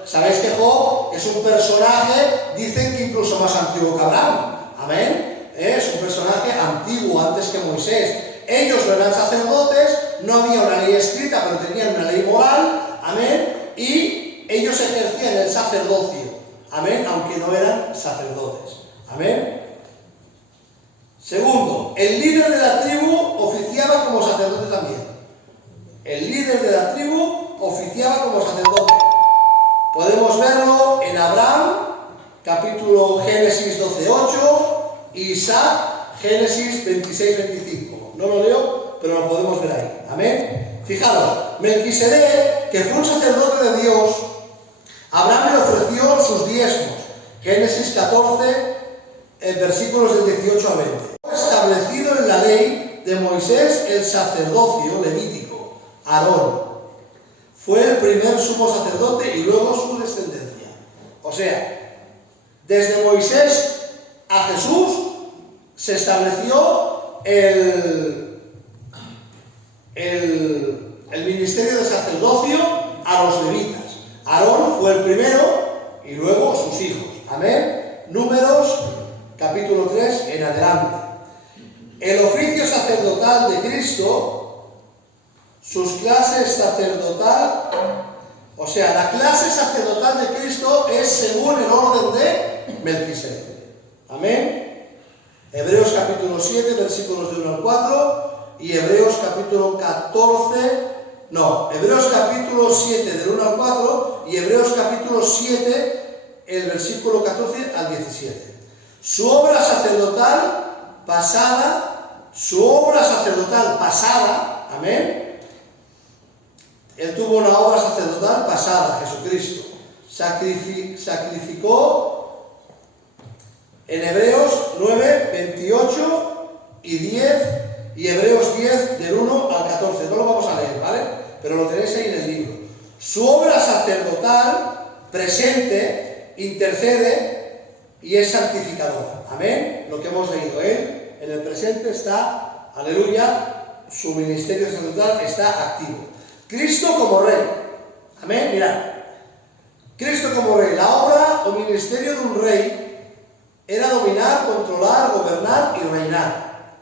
Sabéis que Job es un personaje, dicen que incluso más antiguo que Abraham. Amén. Es un personaje antiguo, antes que Moisés. Ellos no eran sacerdotes, no había una ley escrita, pero tenían una ley moral. Amén. Y ellos ejercían el sacerdocio. Amén, aunque no eran sacerdotes. Amén. Segundo, el líder de la tribu oficiaba como sacerdote también. El líder de la tribu oficiaba como sacerdote. Podemos verlo en Abraham, capítulo Génesis 12:8, y Isaac, Génesis 26:25. No lo leo, pero lo podemos ver ahí. Amén. Fijaros, Melquisedec, que fue un sacerdote de Dios, Abraham le ofreció sus diezmos. Génesis 14, versículos del 18 al 20. Establecido en la ley de Moisés el sacerdocio levítico, Aarón. Fue el primer sumo sacerdote y luego su descendencia. O sea, desde Moisés a Jesús se estableció el ministerio de sacerdocio a los levitas. Aarón fue el primero y luego sus hijos. Amén. Números, capítulo 3 en adelante. El oficio sacerdotal de Cristo, sus clases sacerdotal, o sea, la clase sacerdotal de Cristo es según el orden de Melquisedec. Amén. Hebreos capítulo 7, versículos de 1 al 4 y Hebreos capítulo 7 del 1 al 4 y Hebreos capítulo 7, el versículo 14 al 17. Su obra sacerdotal pasada, amén. Él tuvo una obra sacerdotal pasada, Jesucristo. Sacrificó en Hebreos 9, 28 y 10 y Hebreos 10 del 1 al 14. No lo vamos a leer, ¿vale? Pero lo tenéis ahí en el libro. Su obra sacerdotal presente intercede y es santificadora. Amén. Lo que hemos leído, él en el presente está, aleluya, su ministerio sacerdotal está activo. Cristo como rey. Amén. Mirad. Cristo como rey. La obra o ministerio de un rey era dominar, controlar, gobernar y reinar.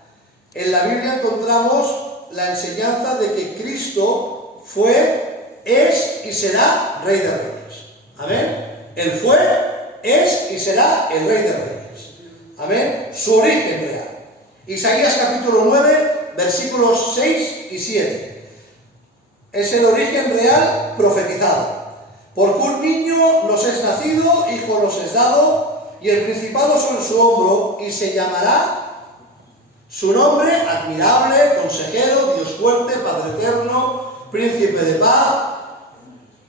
En la Biblia encontramos la enseñanza de que Cristo fue, es y será Rey de Reyes. Amén. Él fue, es y será el Rey de Reyes. Amén. Su origen real. Isaías capítulo 9, versículos 6 y 7. Es el origen real profetizado. Porque un niño nos es nacido, hijo nos es dado, y el principado sobre su hombro, y se llamará su nombre, admirable, consejero, Dios fuerte, Padre eterno, príncipe de paz.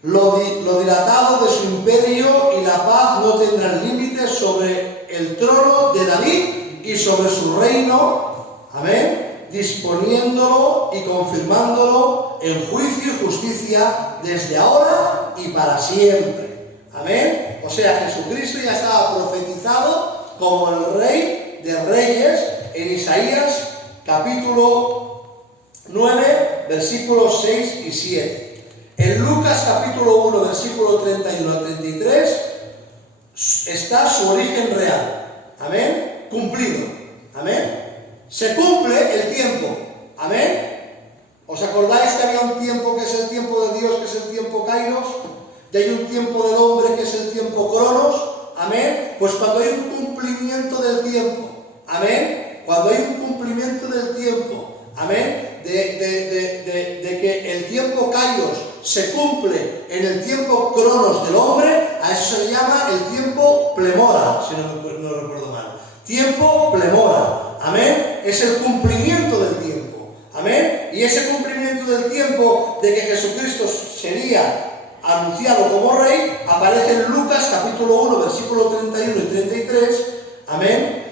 Lo dilatado de su imperio y la paz no tendrán límites sobre el trono de David y sobre su reino. Amén. Disponiéndolo y confirmándolo en juicio y justicia desde ahora y para siempre. Amén. O sea, Jesucristo ya estaba profetizado como el Rey de Reyes en Isaías capítulo 9, versículos 6 y 7. En Lucas capítulo 1, versículo 31 al 33, está su origen real. Amén. Cumplido. Amén. Se cumple el tiempo. Amén. ¿Os acordáis que había un tiempo que es el tiempo de Dios, que es el tiempo Kairos? Y hay un tiempo del hombre que es el tiempo Cronos. Amén. Pues cuando hay un cumplimiento del tiempo, amén, Cuando hay un cumplimiento del tiempo, amén, de que el tiempo kairos se cumple en el tiempo cronos del hombre, a eso se le llama el tiempo plemora, si no recuerdo mal. Tiempo plemora, amén, es el cumplimiento del tiempo, amén, y ese cumplimiento del tiempo de que Jesucristo sería anunciado como rey, aparece en Lucas capítulo 1, versículo 31 y 33, amén,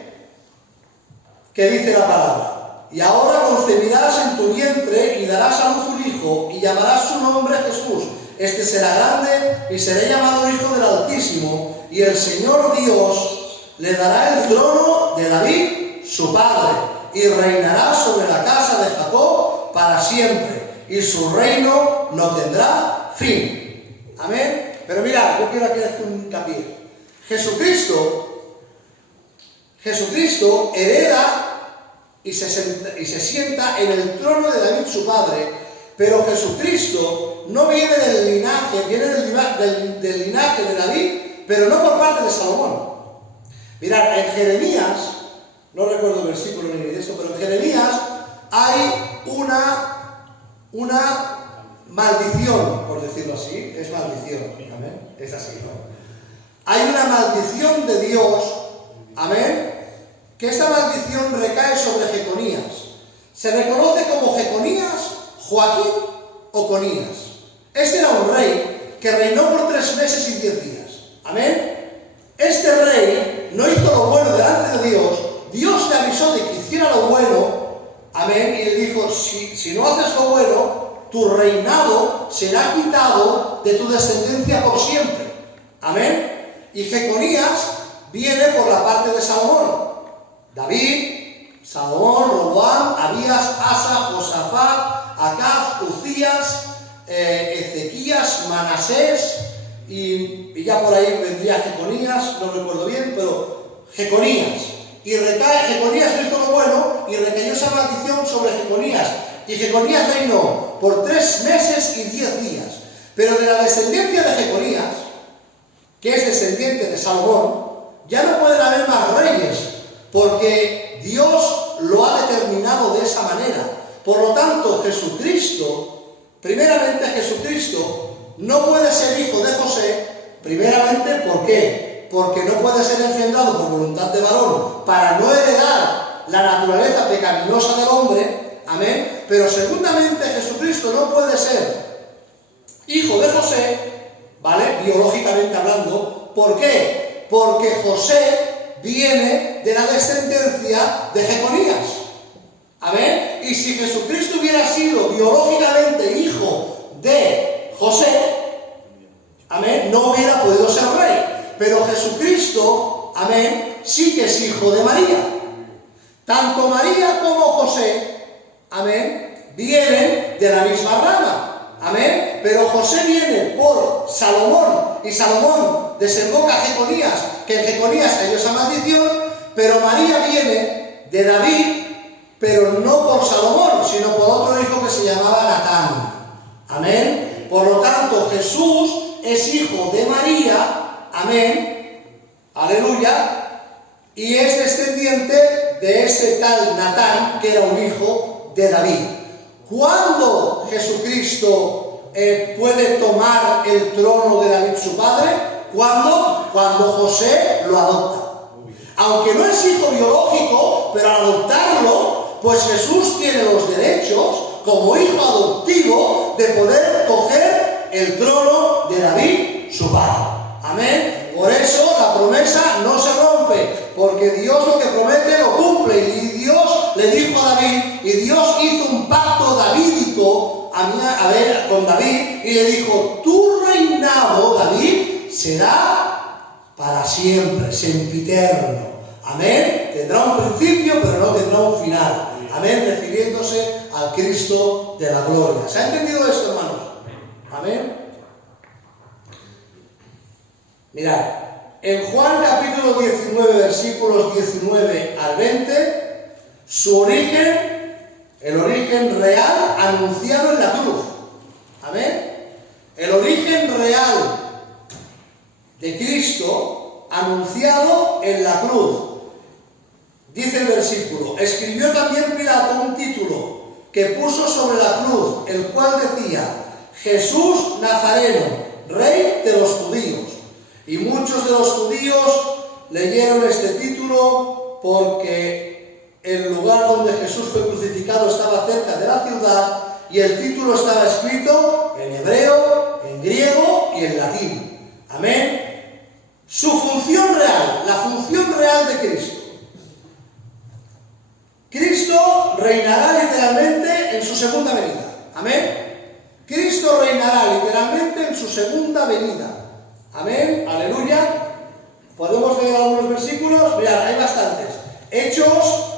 que dice la palabra: y ahora concebirás en tu vientre y darás a luz un hijo y llamarás su nombre Jesús. Este será grande y será llamado Hijo del Altísimo, y el Señor Dios le dará el trono de David, su padre, y reinará sobre la casa de Jacob para siempre, y su reino no tendrá fin. Amén. Pero mirad, yo quiero aquí hacer un hincapié. Jesucristo hereda y se sienta en el trono de David su padre, pero Jesucristo no viene del linaje, viene del linaje de David, pero no por parte de Salomón. Mirad, en Jeremías, no recuerdo el versículo ni de esto, pero en Jeremías hay una maldición, por decirlo así, es maldición, amén, es así, ¿no? Hay una maldición de Dios, amén, que esta maldición recae sobre Jeconías. Se reconoce como Jeconías, Joaquín o Conías. Este era un rey que reinó por 3 meses y 10 días, amén. Este rey no hizo lo bueno delante de Dios. Dios le avisó de que hiciera lo bueno, amén, y le dijo: si no haces lo bueno, tu reinado será quitado de tu descendencia por siempre. Amén. Y Jeconías viene por la parte de Salomón. David, Salomón, Roboam, Abías, Asa, Josafat, Acaz, Uzías, Ezequías, Manasés, y ya por ahí vendría Jeconías, no recuerdo bien, pero Jeconías. Y recae, Jeconías hizo lo bueno y recayó esa maldición sobre Jeconías. Y Jeconías reinó por 3 meses y 10 días. Pero de la descendencia de Jeconías, que es descendiente de Salomón, ya no pueden haber más reyes, porque Dios lo ha determinado de esa manera. Por lo tanto, primeramente Jesucristo, no puede ser hijo de José, primeramente, ¿por qué? Porque no puede ser engendrado por voluntad de varón, para no heredar la naturaleza pecaminosa del hombre, amén. Pero segundamente, Jesucristo no puede ser hijo de José, ¿vale? Biológicamente hablando. ¿Por qué? Porque José viene de la descendencia de Jeconías, amén. Y si Jesucristo hubiera sido biológicamente hijo de José, amén, no hubiera podido ser rey. Pero Jesucristo, amén, sí que es hijo de María. Tanto María como José, amén, vienen de la misma rama, amén. Pero José viene por Salomón, y Salomón desemboca a Jeconías, que en Jeconías cayó esa maldición. Pero María viene de David, pero no por Salomón, sino por otro hijo que se llamaba Natán, amén. Por lo tanto, Jesús es hijo de María, amén, aleluya, y es descendiente de ese tal Natán, que era un hijo de David. ¿Cuándo Jesucristo puede tomar el trono de David su padre? Cuando José lo adopta. Aunque no es hijo biológico, pero al adoptarlo, pues Jesús tiene los derechos, como hijo adoptivo, de poder coger el trono de David su padre. Amén. Por eso la promesa no se rompe, porque Dios lo que promete lo cumple. Y Dios le dijo a David, y Dios hizo un pacto davídico con David, y le dijo: tu reinado, David, será para siempre, sempiterno. Amén. Tendrá un principio, pero no tendrá un final. Amén. Refiriéndose al Cristo de la gloria. ¿Se ha entendido esto, hermanos? Amén. Mirad, en Juan capítulo 19, versículos 19 al 20, su origen, el origen real anunciado en la cruz. Amén. El origen real de Cristo anunciado en la cruz. Dice el versículo: escribió también Pilato un título que puso sobre la cruz, el cual decía: Jesús Nazareno, Rey de los judíos. Y muchos de los judíos leyeron este título porque el lugar donde Jesús fue crucificado estaba cerca de la ciudad y el título estaba escrito en hebreo, en griego y en latín. Amén. Su función real, la función real de Cristo. Cristo reinará literalmente en su segunda venida. Amén. Cristo reinará literalmente en su segunda venida. Amén. Aleluya. Podemos leer algunos versículos. Mirad, hay bastantes. Hechos,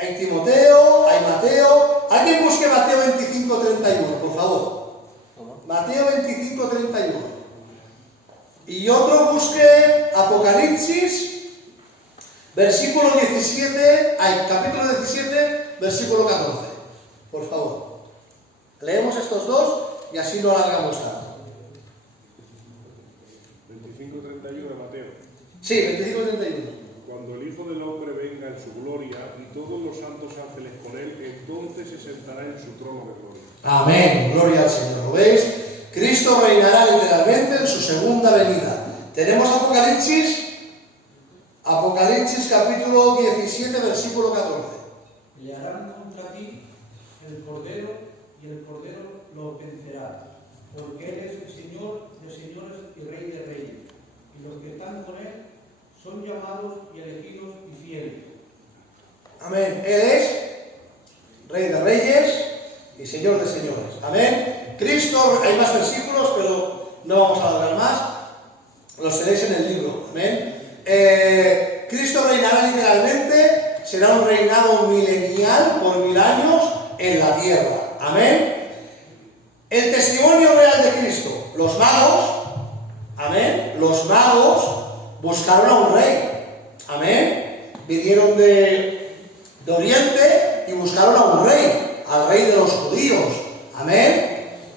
hay Timoteo, hay Mateo. Alguien busque Mateo 25:31, por favor. Mateo 25:31. Y otro busque Apocalipsis, versículo 17, capítulo 17, versículo 14. Por favor. Leemos estos dos y así no alargamos tanto. 25:31 de Mateo. Sí, 25:31. Cuando el Hijo del Hombre venga en su gloria y todos los santos ángeles con él, entonces se sentará en su trono de gloria. Amén, gloria al Señor. ¿Lo veis? Cristo reinará literalmente en su segunda venida. Tenemos Apocalipsis capítulo 17, versículo 14. Pelearán contra ti el Cordero y el Cordero los vencerá, porque Él es el Señor de señores y Rey de reyes, y los que están con Él son llamados y elegidos y fieles. Amén. Él es Rey de reyes y Señor de señores. Amén. Cristo, hay más versículos, pero no vamos a alargar más. Los tenéis en el libro. Amén. Cristo reinará literalmente, será un reinado milenial por 1000 años en la tierra. Amén. El testimonio real de Cristo. Los magos, amén, los magos buscaron a un rey. Amén. Vinieron de Oriente y buscaron a un rey, al rey de los judíos. Amén.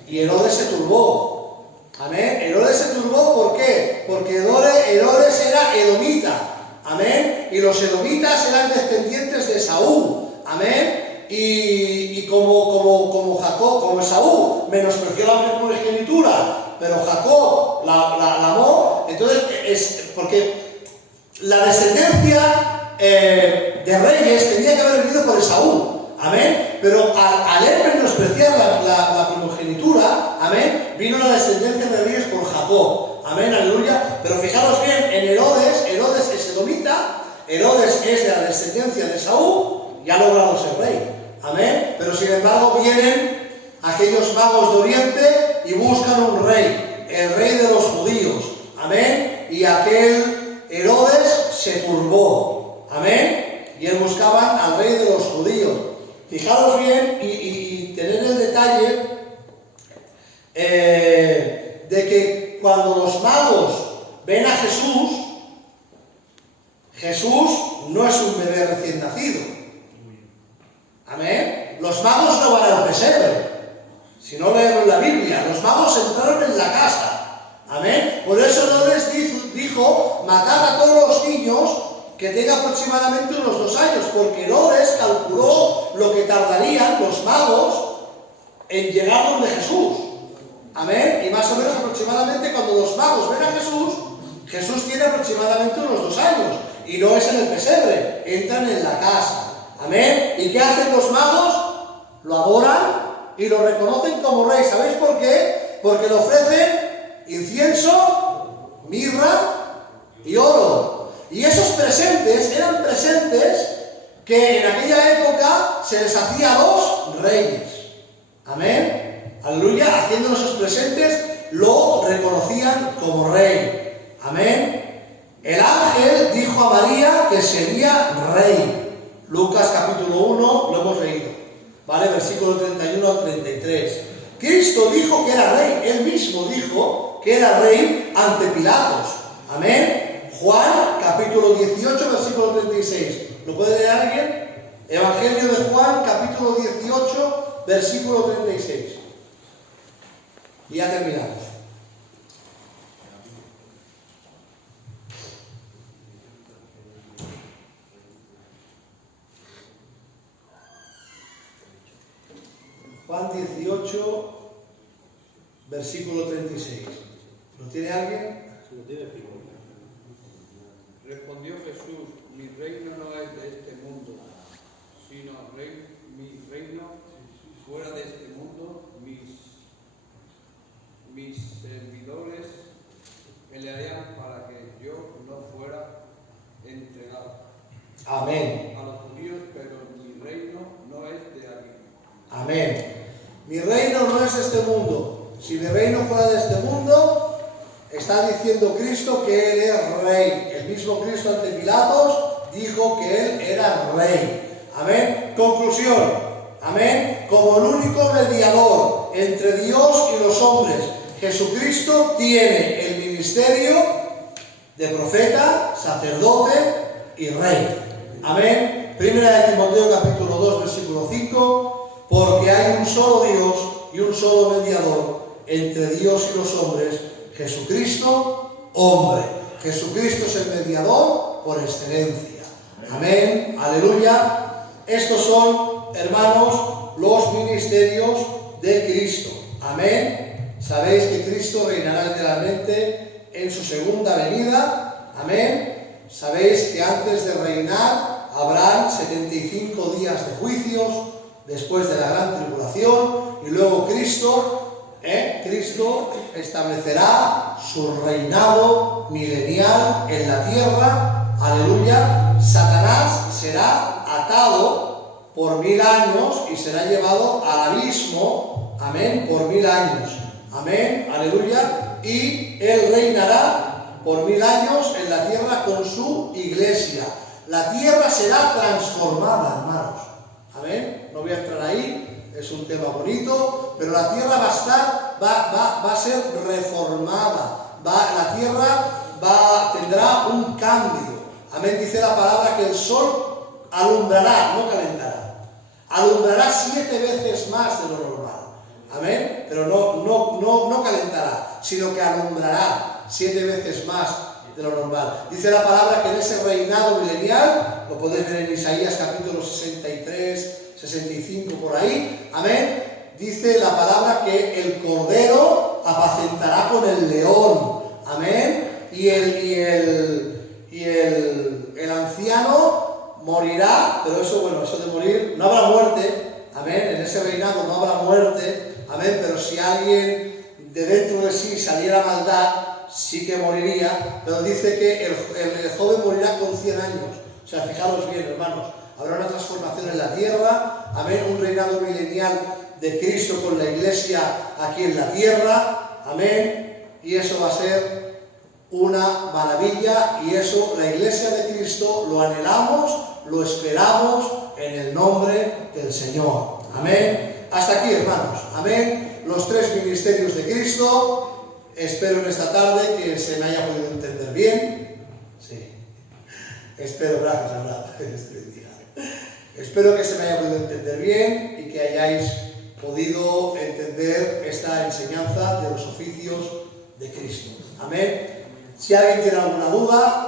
Y Herodes se turbó. Amén. Herodes se turbó, ¿por qué? Porque Herodes era edomita. Amén. Y los edomitas eran descendientes de Saúl. Amén. Y como Jacob, como Esaú menospreció la primogenitura, pero Jacob la amó, entonces es porque la descendencia de reyes tenía que haber venido por Esaú. Amén. Pero al él menospreciar la primogenitura, amén, vino la descendencia de reyes por Jacob. Amén, aleluya. Pero fijaros bien, en Herodes es edomita, Herodes es de la descendencia de Saúl y ha logrado ser rey. Amén. Pero sin embargo vienen aquellos magos de Oriente y buscan un rey, el rey de los judíos. Amén. Y aquel Herodes se turbó. Amén. Y él buscaban al rey de los judíos. Fijaros bien y tener el detalle de que cuando los magos ven a Jesús, Jesús no es un bebé recién nacido. Amén. Los magos no van al pesebre. Si no leemos la Biblia, los magos entraron en la casa. Amén. Por eso no les dijo: matad a todos los niños que tenga aproximadamente unos 2 años, porque Herodes calculó lo que tardarían los magos en llegar donde Jesús. Amén. Y más o menos aproximadamente cuando los magos ven a Jesús, Jesús tiene aproximadamente unos 2 años. Y no es en el pesebre, entran en la casa. Amén. ¿Y qué hacen los magos? Lo adoran y lo reconocen como rey. ¿Sabéis por qué? Porque le ofrecen incienso, mirra y oro. Y esos presentes eran presentes que en aquella época se les hacía a los reyes. Amén. Aleluya. Haciendo esos presentes lo reconocían como rey. Amén. El ángel dijo a María que sería rey. Lucas capítulo 1, lo hemos leído. ¿Vale? Versículo 31 al 33. Cristo dijo que era rey. Él mismo dijo que era rey ante Pilatos. Amén. Juan capítulo 18, versículo 36. ¿Lo puede leer alguien? Evangelio de Juan capítulo 18, versículo 36. Y ya terminamos. Juan 18, versículo 36. ¿Lo tiene alguien? Lo tiene Simón. Respondió Jesús, mi reino no es de este mundo, sino mi reino fuera de este mundo. Mis servidores pelearían para que yo no fuera entregado Amén. a los judíos, pero mi reino no es de aquí. Amén. Mi reino no es este mundo. Si mi reino fuera de este mundo, está diciendo Cristo que Él es rey. El mismo Cristo ante Pilatos dijo que Él era rey. Amén. Conclusión. Amén. Como el único mediador entre Dios y los hombres, Jesucristo tiene el ministerio de profeta, sacerdote y rey. Amén. Primera de Timoteo capítulo 2 versículo 5. Porque hay un solo Dios y un solo mediador entre Dios y los hombres, Jesucristo, hombre. Jesucristo es el mediador por excelencia. Amén. Aleluya. Estos son, hermanos, los ministerios de Cristo. Amén. Sabéis que Cristo reinará literalmente en su segunda venida. Amén. Sabéis que antes de reinar habrán 75 días de juicios después de la gran tribulación, y luego Cristo establecerá su reinado milenial en la tierra. Aleluya. Satanás será atado por 1000 años y será llevado al abismo. Amén. Por 1000 años. Amén. Aleluya. Y él reinará por 1000 años en la tierra con su iglesia. La tierra será transformada, hermanos. Amén. No voy a entrar ahí, es un tema bonito, pero la tierra va a ser reformada. La tierra tendrá un cambio. Amén. Dice la palabra que el sol alumbrará, no calentará. Alumbrará 7 veces más de lo normal. Amén. Pero no calentará, sino que alumbrará 7 veces más de lo normal. Dice la palabra que en ese reinado milenial, lo podéis ver en Isaías capítulo 63, 65 por ahí, amén, dice la palabra que el cordero apacentará con el león, amén, y el anciano morirá, pero eso de morir, no habrá muerte, amén, en ese reinado no habrá muerte, amén, pero si alguien de dentro de sí saliera maldad, sí que moriría, pero dice que el joven morirá con 100 años. O sea, fijaros bien, hermanos, habrá una transformación en la tierra, amén, un reinado milenial de Cristo con la iglesia aquí en la tierra, amén, y eso va a ser una maravilla, y eso, la iglesia de Cristo, lo anhelamos, lo esperamos en el nombre del Señor, amén. Hasta aquí, hermanos, amén, los 3 ministerios de Cristo. Espero en esta tarde que se me haya podido entender bien. Sí. Espero, gracias, Abraham. Espero que se me haya podido entender bien y que hayáis podido entender esta enseñanza de los oficios de Cristo. Amén. Si alguien tiene alguna duda,